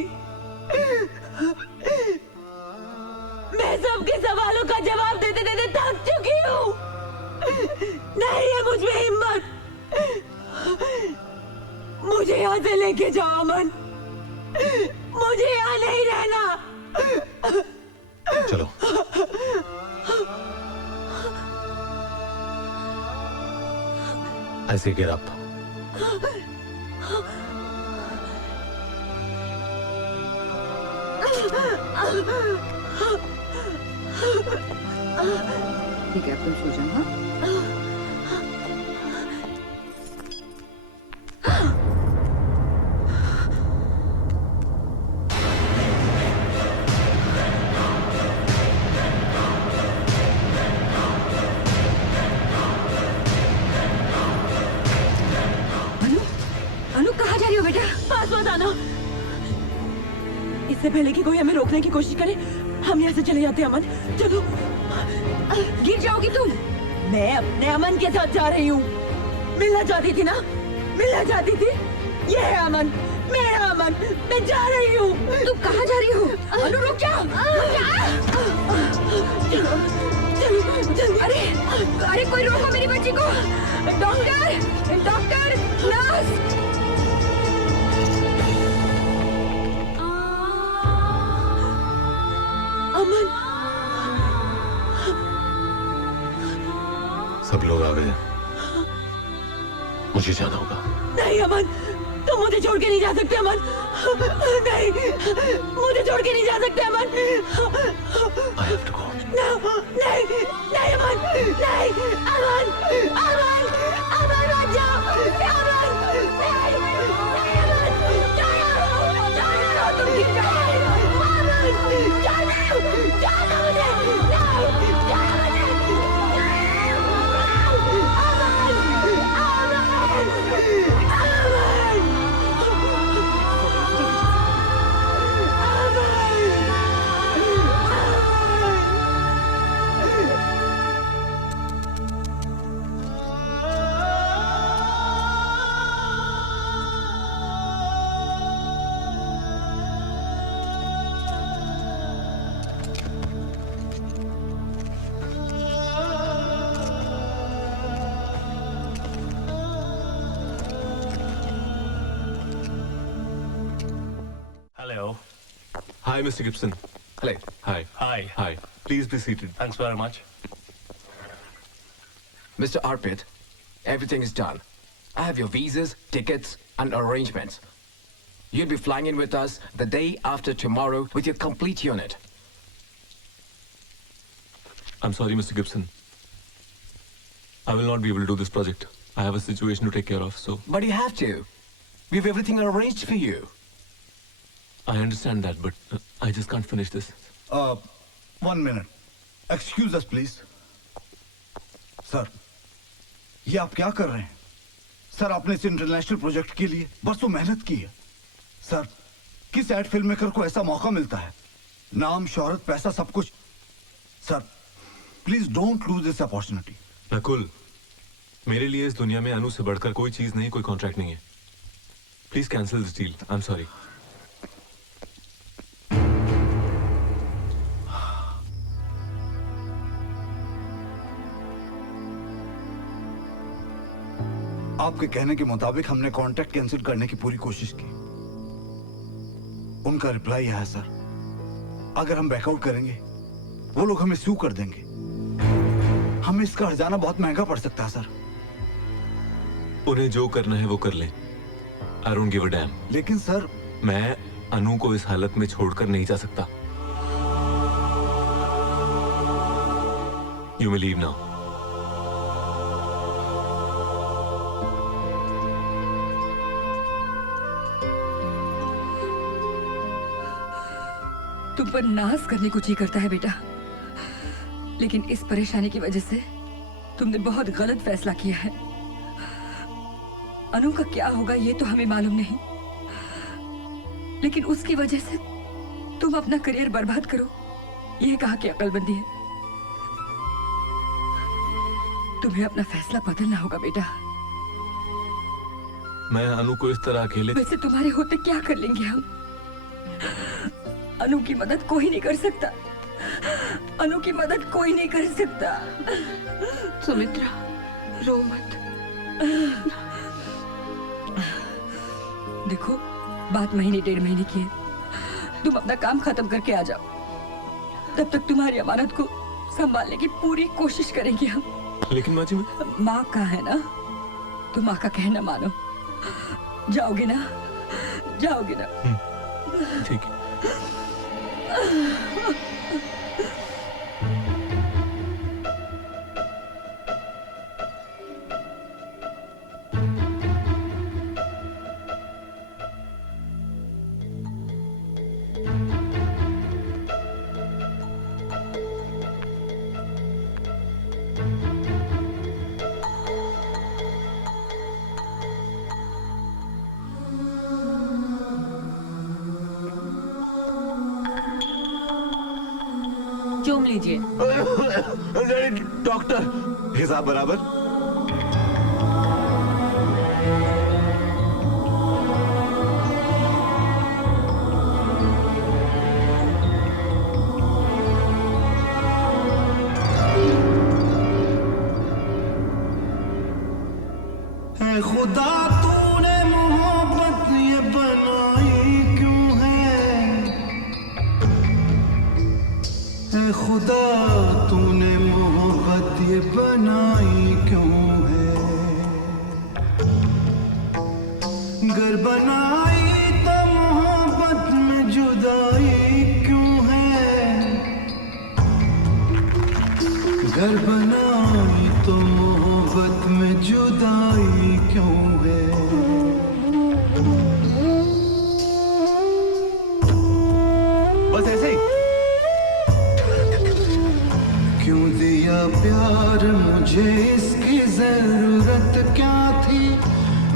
मैं सबके सवालों का जवाब देते देते थक चुकी हूँ। नहीं है मुझ में हिम्मत। मुझे यहाँ से लेके जाओ अमन, मुझे यहाँ नहीं रहना। चलो। ऐसे गिर अप। ठीक है, तुम सो जाओ। हाँ? अनु कहाँ जा रही हो बेटा? पास मत आना। इससे पहले कि कोई हमें रोकने की कोशिश करे, हम यहाँ से चले जाते हैं। अमन चलो। गिर जाओगी तुम। मैं अपने अमन के साथ जा रही हूँ। मिलना चाहती थी ना? मिलना चाहती थी? ये है अमन, मेरा अमन। मैं जा रही हूँ। तुम कहाँ जा रही हो? अनु रुक जा। चलो चलो जल्दी। अरे अरे कोई रोको मेरी बच्ची को। Doctor, doctor, nurse. अमन, सब लोग आ गए, मुझे जाना होगा। नहीं अमन, तुम मुझे छोड़ के नहीं जा सकते अमन। नहीं, मुझे छोड़ के नहीं जा सकते अमन। I have to go. नहीं, नहीं अमन, नहीं अमन, अमन, अमन मत जाओ। अमन, नहीं, नहीं अमन, जाओ, जाओ, तुम गिर जाओ। अमन, जाओ, जाओ मुझे, नहीं, जाओ मुझे। Hi, Mr. Gibson. Hello. Hi. Hi. Hi. Please be seated. Thanks very much. Mr. Arpit, everything is done. I have your visas, tickets, and arrangements. You'll be flying in with us the day after tomorrow with your complete unit. I'm sorry, Mr. Gibson. I will not be able to do this project. I have a situation to take care of, so... But you have to. We have everything arranged for you. I understand that, but I just can't finish this. 1 minute. Excuse us, please. Sir, ये आप क्या कर रहे हैं? Sir, आपने इस international project के लिए बरसों मेहनत की है। सर, किस एड फिल्म मेकर को ऐसा मौका मिलता है? नाम, शोहरत, पैसा, सब कुछ। Sir, please don't lose this opportunity. Nakul, मेरे लिए इस दुनिया में अनु से बढ़कर कोई चीज नहीं, कोई कॉन्ट्रैक्ट नहीं है। Please cancel this deal. I am sorry. आपके कहने के मुताबिक हमने कॉन्ट्रैक्ट कैंसिल करने की पूरी कोशिश की। उनका रिप्लाई आया सर, अगर हम बैकआउट करेंगे वो लोग हमें सू कर देंगे। हमें इसका हर्जाना बहुत महंगा पड़ सकता है सर। उन्हें जो करना है वो कर ले। I don't give a dam. लेकिन सर, मैं अनु को इस हालत में छोड़कर नहीं जा सकता। You may leave now. तुम पर नाज करने को जी करता है बेटा, लेकिन इस परेशानी की वजह से तुमने बहुत गलत फैसला किया है। अनु का क्या होगा ये तो हमें मालूम नहीं, लेकिन उसकी वजह से तुम अपना करियर बर्बाद करो, यह कहा कि अकलमंदी है। तुम्हें अपना फैसला बदलना होगा बेटा। मैं अनु को इस तरह अकेले... वैसे तुम्हारे होते क्या कर लेंगे हम? अनु की मदद कोई नहीं कर सकता। अनु की मदद कोई नहीं कर सकता। सुमित्रा, रो मत। देखो, बात महीने 1.5 महीने की है। तुम अपना काम खत्म करके आ जाओ, तब तक तुम्हारी अमानत को संभालने की पूरी कोशिश करेंगे हम। लेकिन माँ जी, माँ का है ना, तुम माँ का कहना मानो। जाओगे ना? जाओगे ना? ठीक है। चूम लीजिए। डॉक्टर, हिसाब बराबर। खुदा तूने मोहब्बत ये बनाई क्यों है? खुदा तूने मोहब्बत ये बनाई क्यों है? गर बनाई तो मोहब्बत में जुदाई क्यों है? गर बनाई तो मोहब्बत में जुदाई क्यों है? बस ऐसे ही। क्यों दिया प्यार मुझे, इसकी जरूरत क्या थी?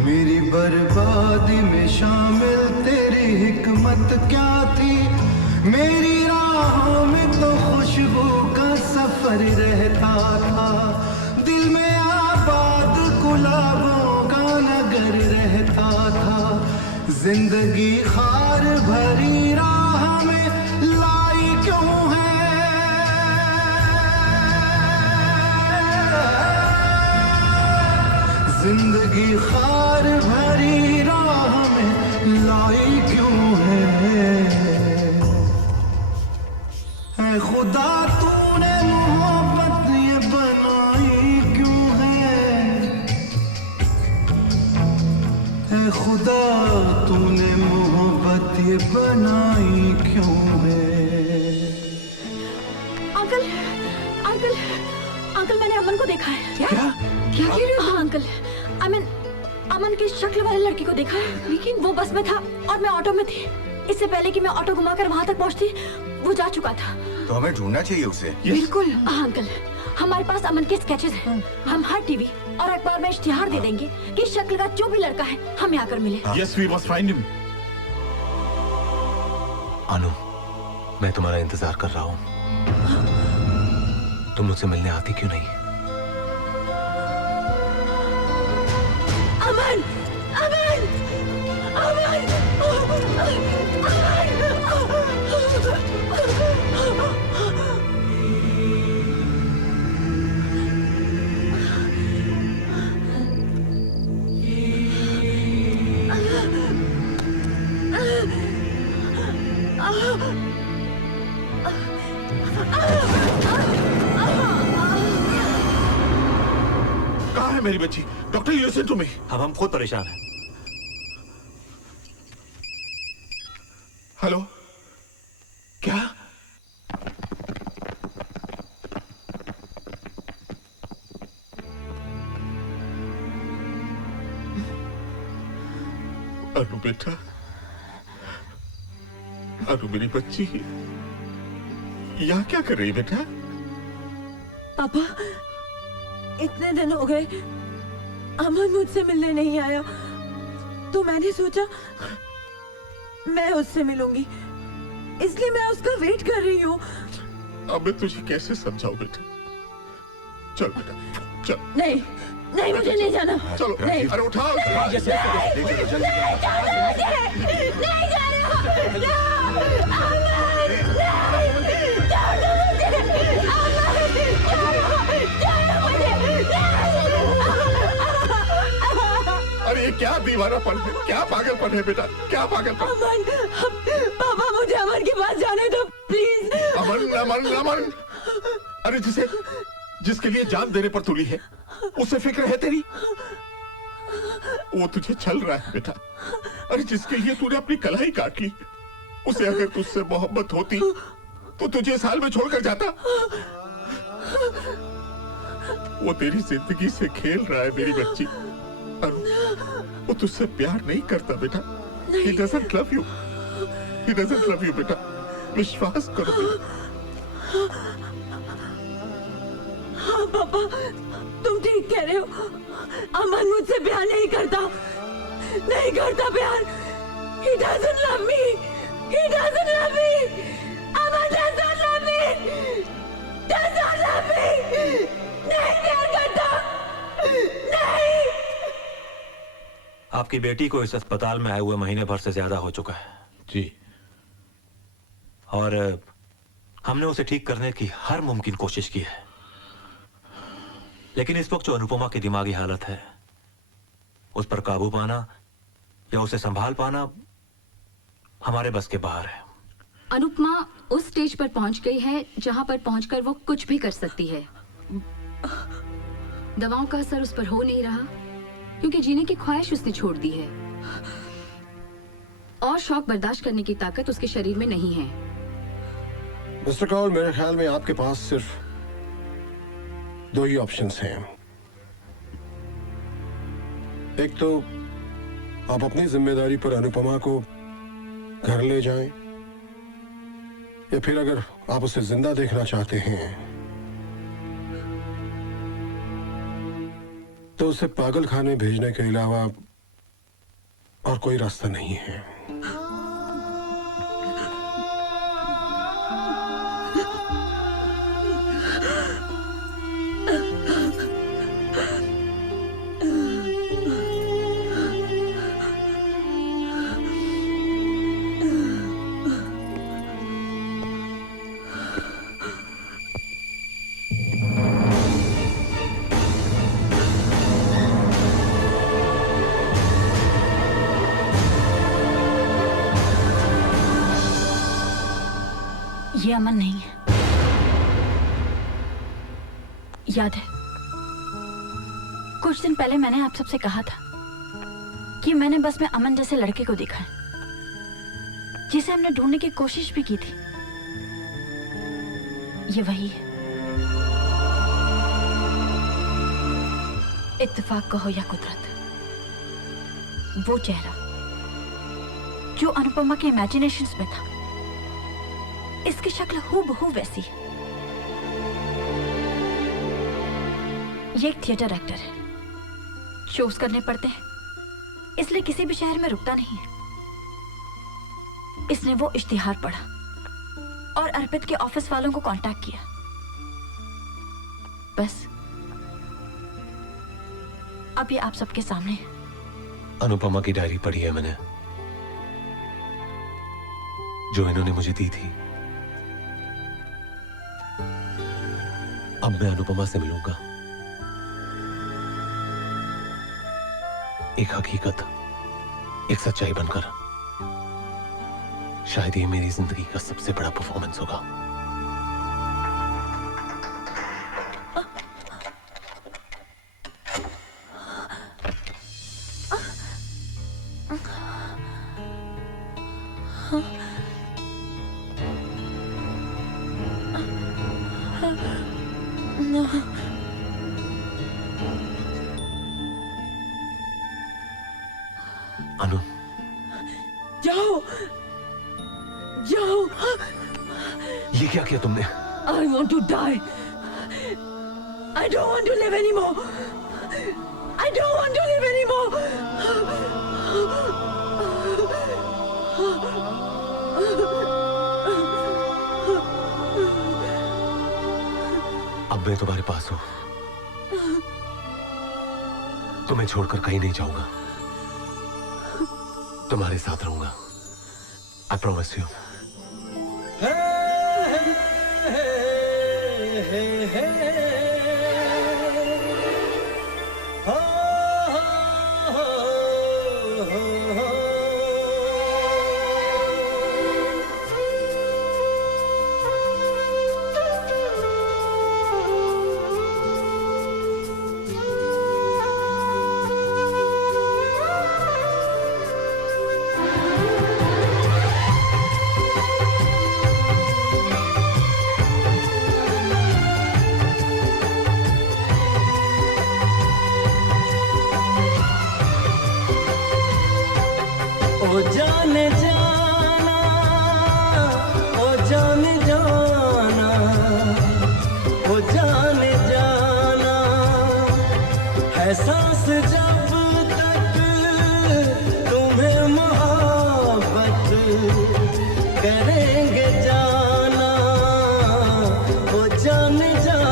मेरी बर्बादी में शामिल तेरी हिकमत क्या थी? मेरी राहों में तो खुशबू का सफर रहता था, दिल में आबाद गुलाबों का नगर रहता था। जिंदगी खार भरी राह में लाई क्यों है? जिंदगी खार भरी राह में लाई क्यों है? है खुदा तूने मोहब्बत ये बनाई क्यों है खुदा तूने मोहब्बत ये बनाई क्यों है। अंकल अंकल अंकल मैंने अमन को देखा है। क्या क्या कह रहे हो? हाँ अंकल अमन की शक्ल वाले लड़की को देखा है, लेकिन वो बस में था और मैं ऑटो में थी। इससे पहले कि मैं ऑटो घुमाकर वहाँ तक पहुँचती वो जा चुका था। तो हमें ढूंढना चाहिए उसे। बिल्कुल हाँ अंकल, हमारे पास अमन के स्केचेस हैं। हम हर टीवी और अखबार में इश्तिहार दे देंगे कि इस शक्ल का जो भी लड़का है हमें आकर मिले। Yes, we must find him. अनु, मैं तुम्हारा इंतजार कर रहा हूँ। तुम मुझसे मिलने आती क्यों नहीं? अमन अमन अमन कहाँ है मेरी बच्ची? Doctor listen to me. हम खुद परेशान हैं। हेलो, क्या? अनु बेटा, अनु मेरी बच्ची, यहाँ क्या कर रही बेटा? पापा, इतने दिन हो गए अमन मुझसे मिलने नहीं आया, तो मैंने सोचा मैं उससे मिलूंगी, इसलिए मैं उसका वेट कर रही हूँ। अब मैं तुझे कैसे समझाऊं बेटा? चल बेटा, चल। नहीं नहीं, मुझे नहीं जाना। चलो, नहीं। अरे उठाओ। नहीं अरे ये क्या दीवानापन है, क्या पागलपन है बेटा, क्या पागलपन? अमन, पापा मुझे अमन के पास जाने दो प्लीज। अमन अमन अमन, अरे जिसके लिए जान देने पर तुली है उसे फिक्र है तेरी? वो तुझे छल रहा है बेटा। अरे जिसके लिए तूने अपनी कलाई काट ली, उसे अगर तुझसे मोहब्बत होती तो तुझे इस हाल में छोड़कर जाता। वो तेरी जिंदगी से खेल रहा है मेरी बच्ची। वो तुझसे प्यार नहीं करता बेटा। He doesn't love you. He doesn't love you बेटा। विश्वास करो बेटा। हाँ पापा, तुम ठीक कह रहे हो। अमन मुझसे प्यार नहीं करता प्यार। He doesn't love me. He doesn't love me. Aman doesn't love me. Doesn't love me. नहीं प्यार करता। नहीं। आपकी बेटी को इस अस्पताल में आए हुए महीने भर से ज्यादा हो चुका है जी, और हमने उसे ठीक करने की हर मुमकिन कोशिश की है, लेकिन इस वक्त जो अनुपमा की दिमागी हालत है, उस पर काबू पाना या उसे संभाल पाना हमारे बस के बाहर है। अनुपमा उस स्टेज पर पहुंच गई है जहां पर पहुंचकर वो कुछ भी कर सकती है। दवाओं का असर उस पर हो नहीं रहा क्योंकि जीने की ख्वाहिश उसने छोड़ दी है, और शौक बर्दाश्त करने की ताकत उसके शरीर में नहीं है। मिस्टर कौल, मेरे ख्याल में आपके पास सिर्फ दो ही ऑप्शंस हैं। एक तो आप अपनी जिम्मेदारी पर अनुपमा को घर ले जाएं, या फिर अगर आप उसे जिंदा देखना चाहते हैं तो उसे पागल खाने भेजने के अलावा और कोई रास्ता नहीं है। ये अमन नहीं है। याद है कुछ दिन पहले मैंने आप सबसे कहा था कि मैंने बस में अमन जैसे लड़के को देखा है जिसे हमने ढूंढने की कोशिश भी की थी। ये वही है। इत्तेफाक कहो या कुदरत, वो चेहरा जो अनुपमा के इमेजिनेशंस में था, इसकी शक्ल हूबहू वैसी है। ये एक थिएटर एक्टर है, शोज करने पड़ते हैं इसलिए किसी भी शहर में रुकता नहीं है। इसने वो इश्तिहार पढ़ा और अर्पित के ऑफिस वालों को कांटेक्ट किया। बस अब ये आप सबके सामने है। अनुपमा की डायरी पढ़ी है मैंने, जो इन्होंने मुझे दी थी। अब मैं अनुपमा से मिलूंगा। एक हकीकत, एक सच्चाई बनकर। शायद ये मेरी जिंदगी का सबसे बड़ा परफॉर्मेंस होगा। अनु, जाओ जाओ। ये क्या किया तुमने? I want to die. I don't want to live anymore. I don't want to live anymore. अब मैं तुम्हारे पास हूं, तुम्हें छोड़कर कहीं नहीं जाऊंगा, तुम्हारे साथ रहूंगा। I promise you. ओ जाने जाना, ओ जाने जाना, ओ जाने जाना, है सांस जब तक तुम्हें मोहब्बत करेंगे जाना, ओ जाने जाना।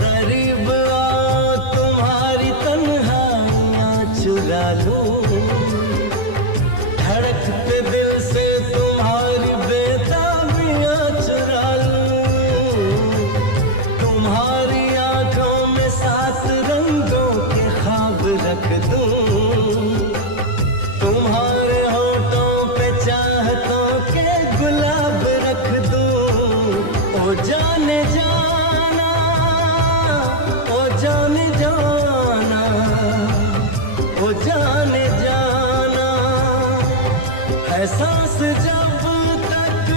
करीब आओ तुम्हारी तन्हाइयाँ चुरा लूं, धड़कते दिल से तुम्हारी बेताबियाँ चुरा लूं, तुम्हारी आंखों में 7 रंगों के ख्वाब रख दूं, तुम्हारे होठों पे चाहतों के गुलाब रख दूं। ओ जाने जाना, ओ जाने जाना, ओ जाने जाना, है सांस जब तक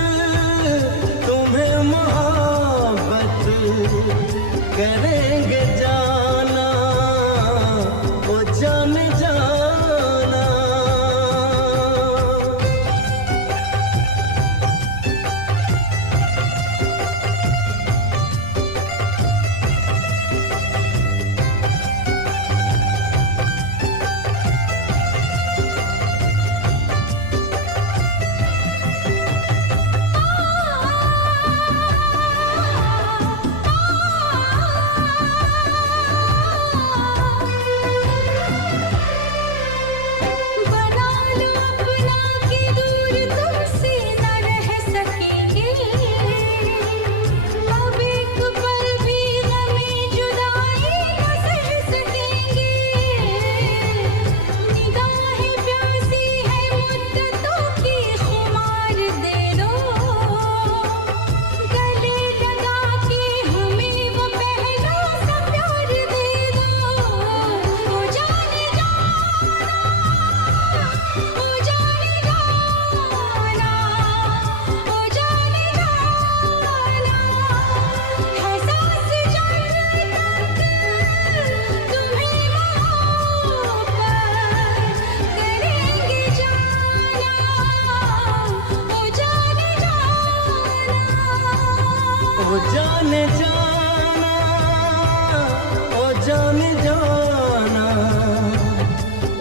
तुम्हें मोहब्बत करेंगे जाना, ओ जाने जाना। ओ जाने जाना, ओ जाने जाना,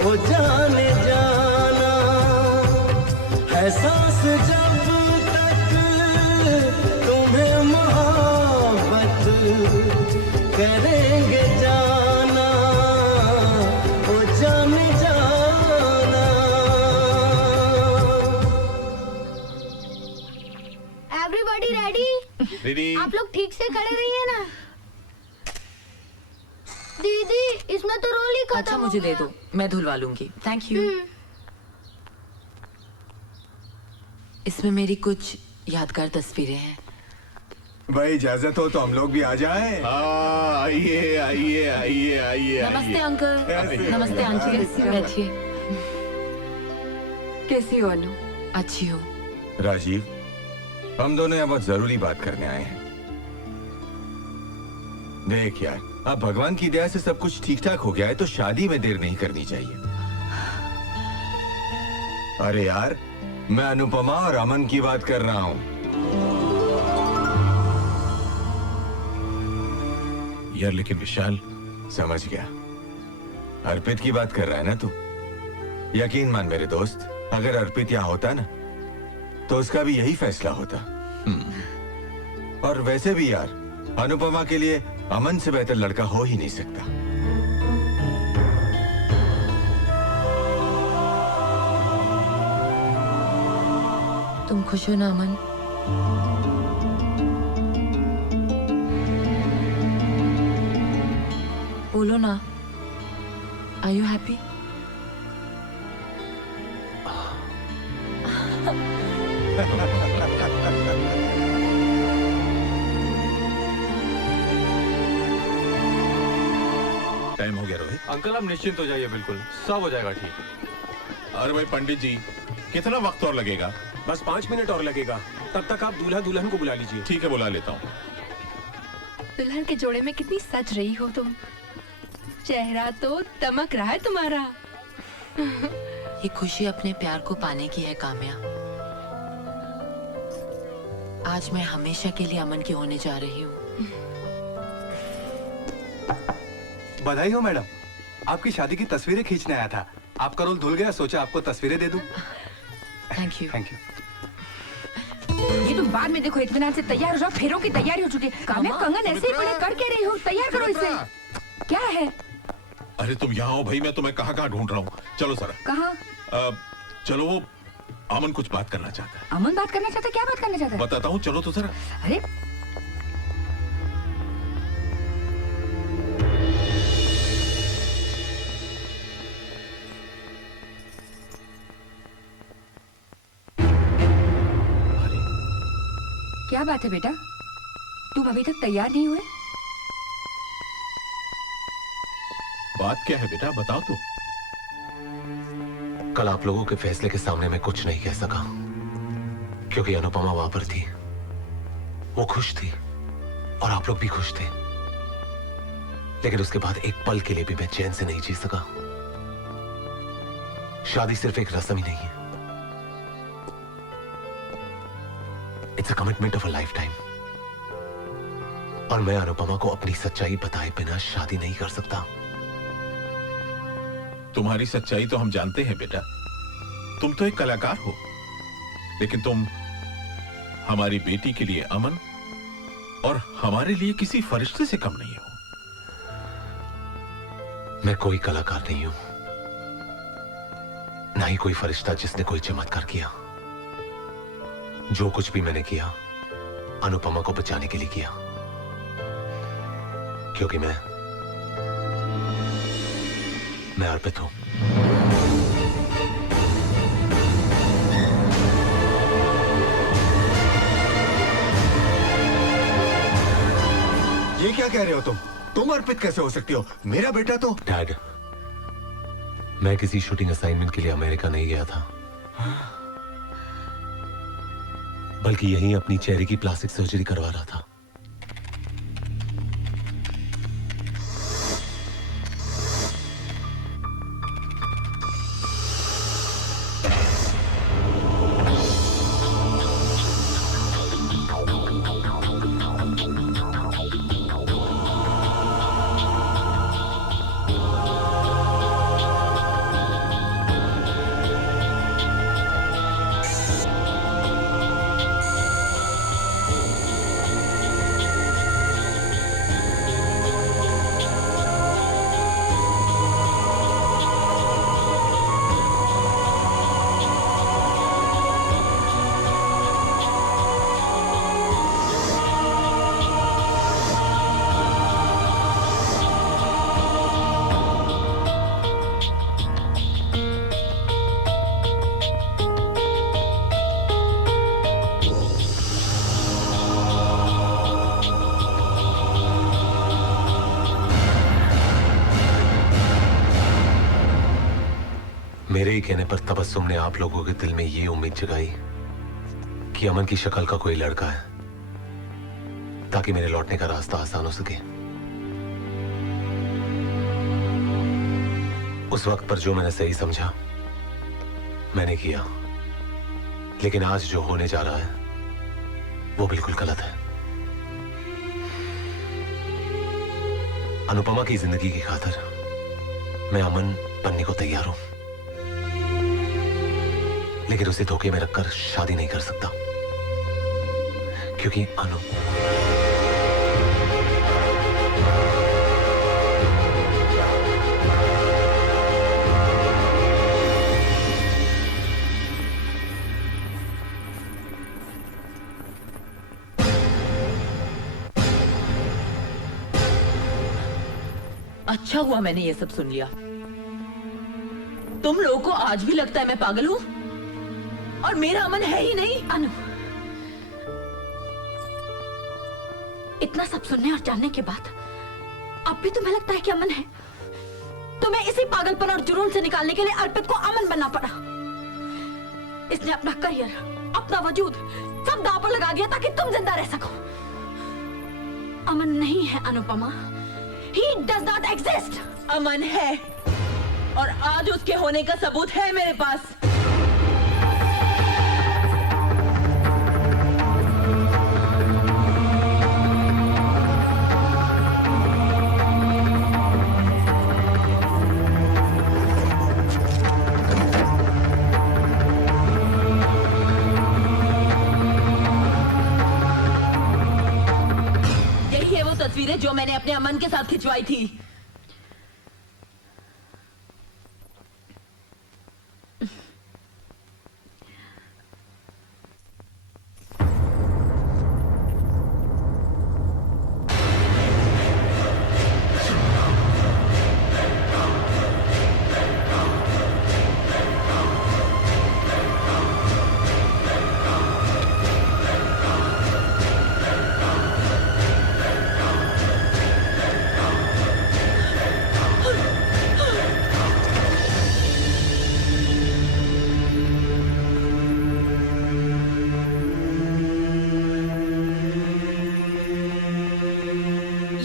ओ जाने जाना, है सांस जब तक तुम्हें मोहब्बत करेंगे जाना, ओ जाने जाना। Everybody ready? रेडी। आप लोग ठीक से खड़े रहिए ना। दीदी इसमें तो रोल ही खत्म अच्छा मुझे दे दो, मैं धुलवा लूंगी। Thank you. इसमें मेरी कुछ यादगार तस्वीरें हैं। भाई इजाजत हो तो हम लोग भी आ जाए। आइए आइए आइए आइए। नमस्ते अंकल। नमस्ते आंटी, बैठिए। कैसी हो अनु? अच्छी हो। राजीव, हम दोनों यहाँ बहुत जरूरी बात करने आए हैं। देख यार, अब भगवान की दया से सब कुछ ठीक ठाक हो गया है तो शादी में देर नहीं करनी चाहिए। अरे यार, मैं अनुपमा और अमन की बात कर रहा हूँ। यार लेकिन विशाल। समझ गया, अर्पित की बात कर रहा है ना तू? यकीन मान मेरे दोस्त, अगर अर्पित यहाँ होता ना तो उसका भी यही फैसला होता। और वैसे भी यार, अनुपमा के लिए अमन से बेहतर लड़का हो ही नहीं सकता। तुम खुश हो ना अमन? बोलो ना, आर यू हैप्पी? टाइम हो गया रोहित। अंकल आप निश्चिंत हो जाइए, बिल्कुल सब हो जाएगा ठीक। अरे भाई पंडित जी, कितना वक्त और लगेगा? बस 5 मिनट और लगेगा। तब तक आप दूल्हा दुल्हन को बुला लीजिए। ठीक है, बुला लेता हूँ। दुल्हन के जोड़े में कितनी सज रही हो तुम। चेहरा तो दमक रहा है तुम्हारा। ये खुशी अपने प्यार को पाने की है काम्या। आज मैं हमेशा के लिए अमन की होने जा रही हूँ। बधाई हो मैडम, आपकी शादी की तस्वीरें खींचने आया था। आपका रोल धुल गया, सोचा आपको तस्वीरें दे दूं। Thank you. Thank you. ये तुम बाद में देखो, इत्मीनान से तैयार हो जाओ, फेरों की तैयारी हो चुकी है। काम्या कंगन ऐसे ही पड़े, कर क्या रही हो? तैयार करो इसे। क्या है? अरे तुम यहाँ हो भाई, मैं तुम्हें कहाँ कहाँ ढूंढ रहा हूँ। चलो सर। कहाँ? चलो, वो अमन कुछ बात करना चाहता है। अमन बात करना चाहता है? क्या बात करना चाहता है? बताता हूँ, चलो तो सर। अरे क्या बात है बेटा, तुम अभी तक तैयार नहीं हुए? बात क्या है बेटा, बताओ तो। कल आप लोगों के फैसले के सामने मैं कुछ नहीं कह सका क्योंकि अनुपमा वहां पर थी। वो खुश थी और आप लोग भी खुश थे, लेकिन उसके बाद एक पल के लिए भी मैं चैन से नहीं जी सका। शादी सिर्फ एक रस्म ही नहीं है, it's a commitment of a life time. और मैं अनुपमा को अपनी सच्चाई बताए बिना शादी नहीं कर सकता। तुम्हारी सच्चाई तो हम जानते हैं बेटा, तुम तो एक कलाकार हो, लेकिन तुम हमारी बेटी के लिए अमन और हमारे लिए किसी फरिश्ते से कम नहीं हो। मैं कोई कलाकार नहीं हूं, ना ही कोई फरिश्ता जिसने कोई चमत्कार किया। जो कुछ भी मैंने किया अनुपमा को बचाने के लिए किया, क्योंकि मैं अर्पित हूं। ये क्या कह रहे हो तुम अर्पित कैसे हो सकती हो? मेरा बेटा तो। डैड, मैं किसी शूटिंग असाइनमेंट के लिए अमेरिका नहीं गया था, बल्कि यहीं अपनी चेहरे की प्लास्टिक सर्जरी करवा रहा था। मेरे ही कहने पर तबस्सुम ने आप लोगों के दिल में ये उम्मीद जगाई कि अमन की शक्ल का कोई लड़का है, ताकि मेरे लौटने का रास्ता आसान हो सके। उस वक्त पर जो मैंने सही समझा मैंने किया, लेकिन आज जो होने जा रहा है वो बिल्कुल गलत है। अनुपमा की जिंदगी की खातिर मैं अमन बनने को तैयार हूं, लेकिन उसे धोखे में रखकर शादी नहीं कर सकता, क्योंकि अनु अच्छा हुआ मैंने ये सब सुन लिया। तुम लोगों को आज भी लगता है मैं पागल हूं और मेरा अमन है ही नहीं। अनु, इतना सब सुनने और जानने के बाद अब भी तुम्हें लगता है कि अमन है? तुम्हें इसी पागलपन और जुनून से निकालने के लिए अर्पित को अमन बनना पड़ा। इसने अपना करियर, अपना वजूद सब दांव पर लगा दिया ताकि तुम जिंदा रह सको। अमन नहीं है Anupama, He does not exist. अमन है और आज उसके होने का सबूत है मेरे पास। यही है वो तस्वीरें जो मैंने अपने अमन के साथ खिंचवाई थी।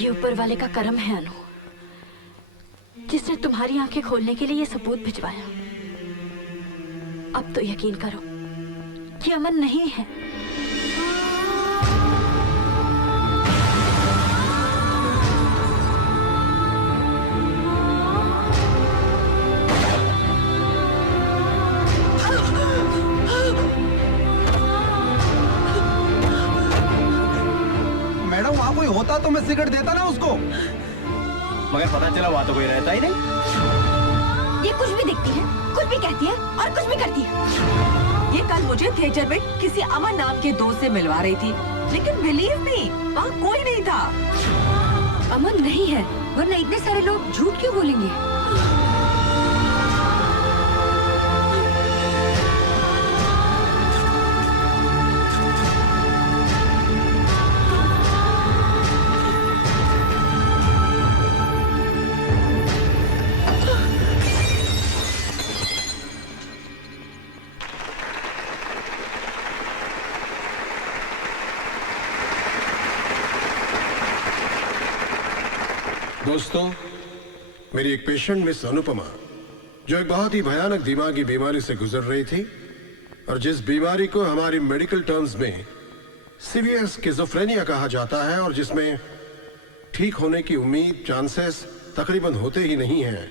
ऊपर वाले का करम है अनु, जिसने तुम्हारी आंखें खोलने के लिए ये सबूत भिजवाया। अब तो यकीन करो कि अमन नहीं है। मैडम वहाँ कोई होता तो मैं सिगरेट देता ना उसको, मगर पता चला वहाँ तो कोई रहता ही नहीं। ये कुछ भी दिखती है, कुछ भी कहती है और कुछ भी करती है। ये कल मुझे थिएटर में किसी अमन नाम के दोस्त से मिलवा रही थी, लेकिन बिलीव मी वहाँ कोई नहीं था। अमन नहीं है, वरना इतने सारे लोग झूठ क्यों बोलेंगे? दोस्तों, मेरी एक पेशेंट मिस अनुपमा, जो एक बहुत ही भयानक दिमागी बीमारी से गुजर रही थी और जिस बीमारी को हमारी मेडिकल टर्म्स में सीवियर स्किज़ोफ्रेनिया कहा जाता है और जिसमें ठीक होने की उम्मीद, चांसेस तकरीबन होते ही नहीं हैं,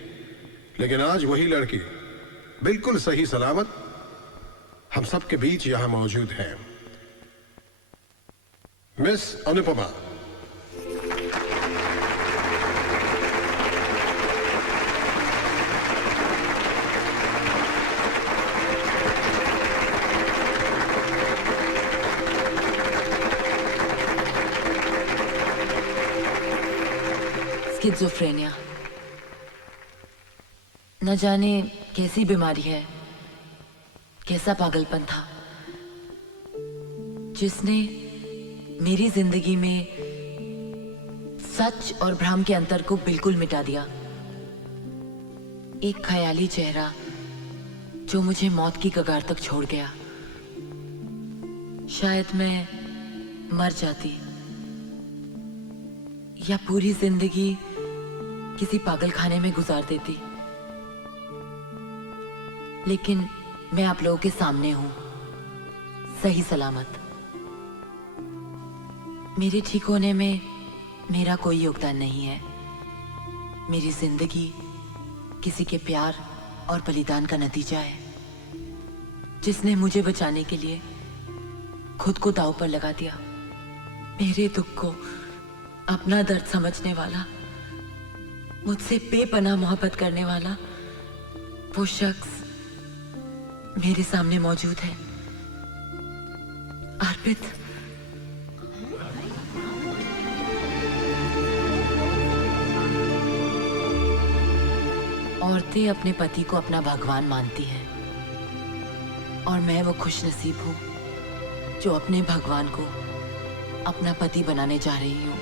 लेकिन आज वही लड़की बिल्कुल सही सलामत हम सबके बीच यहां मौजूद है। मिस अनुपमा। स्किज़ोफ्रेनिया न जाने कैसी बीमारी है, कैसा पागलपन था जिसने मेरी जिंदगी में सच और भ्रम के अंतर को बिल्कुल मिटा दिया। एक ख्याली चेहरा जो मुझे मौत की कगार तक छोड़ गया। शायद मैं मर जाती या पूरी जिंदगी किसी पागल खाने में गुजार देती, लेकिन मैं आप लोगों के सामने हूं, सही सलामत। मेरे ठीक होने में मेरा कोई योगदान नहीं है। मेरी जिंदगी किसी के प्यार और बलिदान का नतीजा है, जिसने मुझे बचाने के लिए खुद को दांव पर लगा दिया। मेरे दुख को अपना दर्द समझने वाला, मुझसे बेपनाह मोहब्बत करने वाला वो शख्स मेरे सामने मौजूद है। अर्पित, औरतें अपने पति को अपना भगवान मानती हैं, और मैं वो खुशनसीब हूं जो अपने भगवान को अपना पति बनाने जा रही हूं।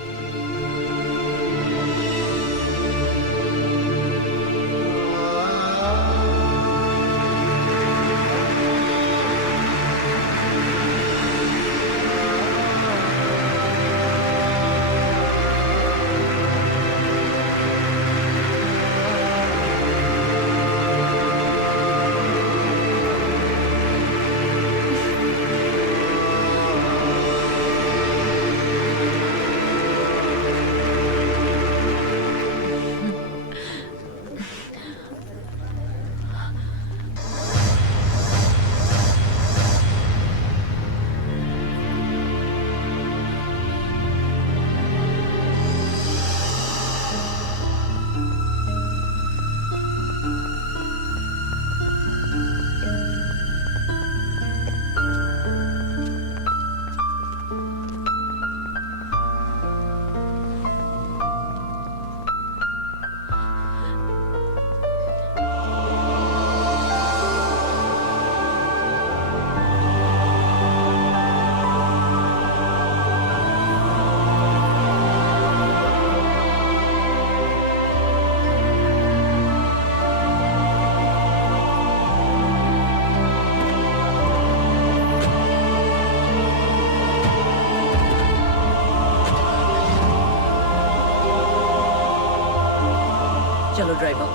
चलो ड्राइवर।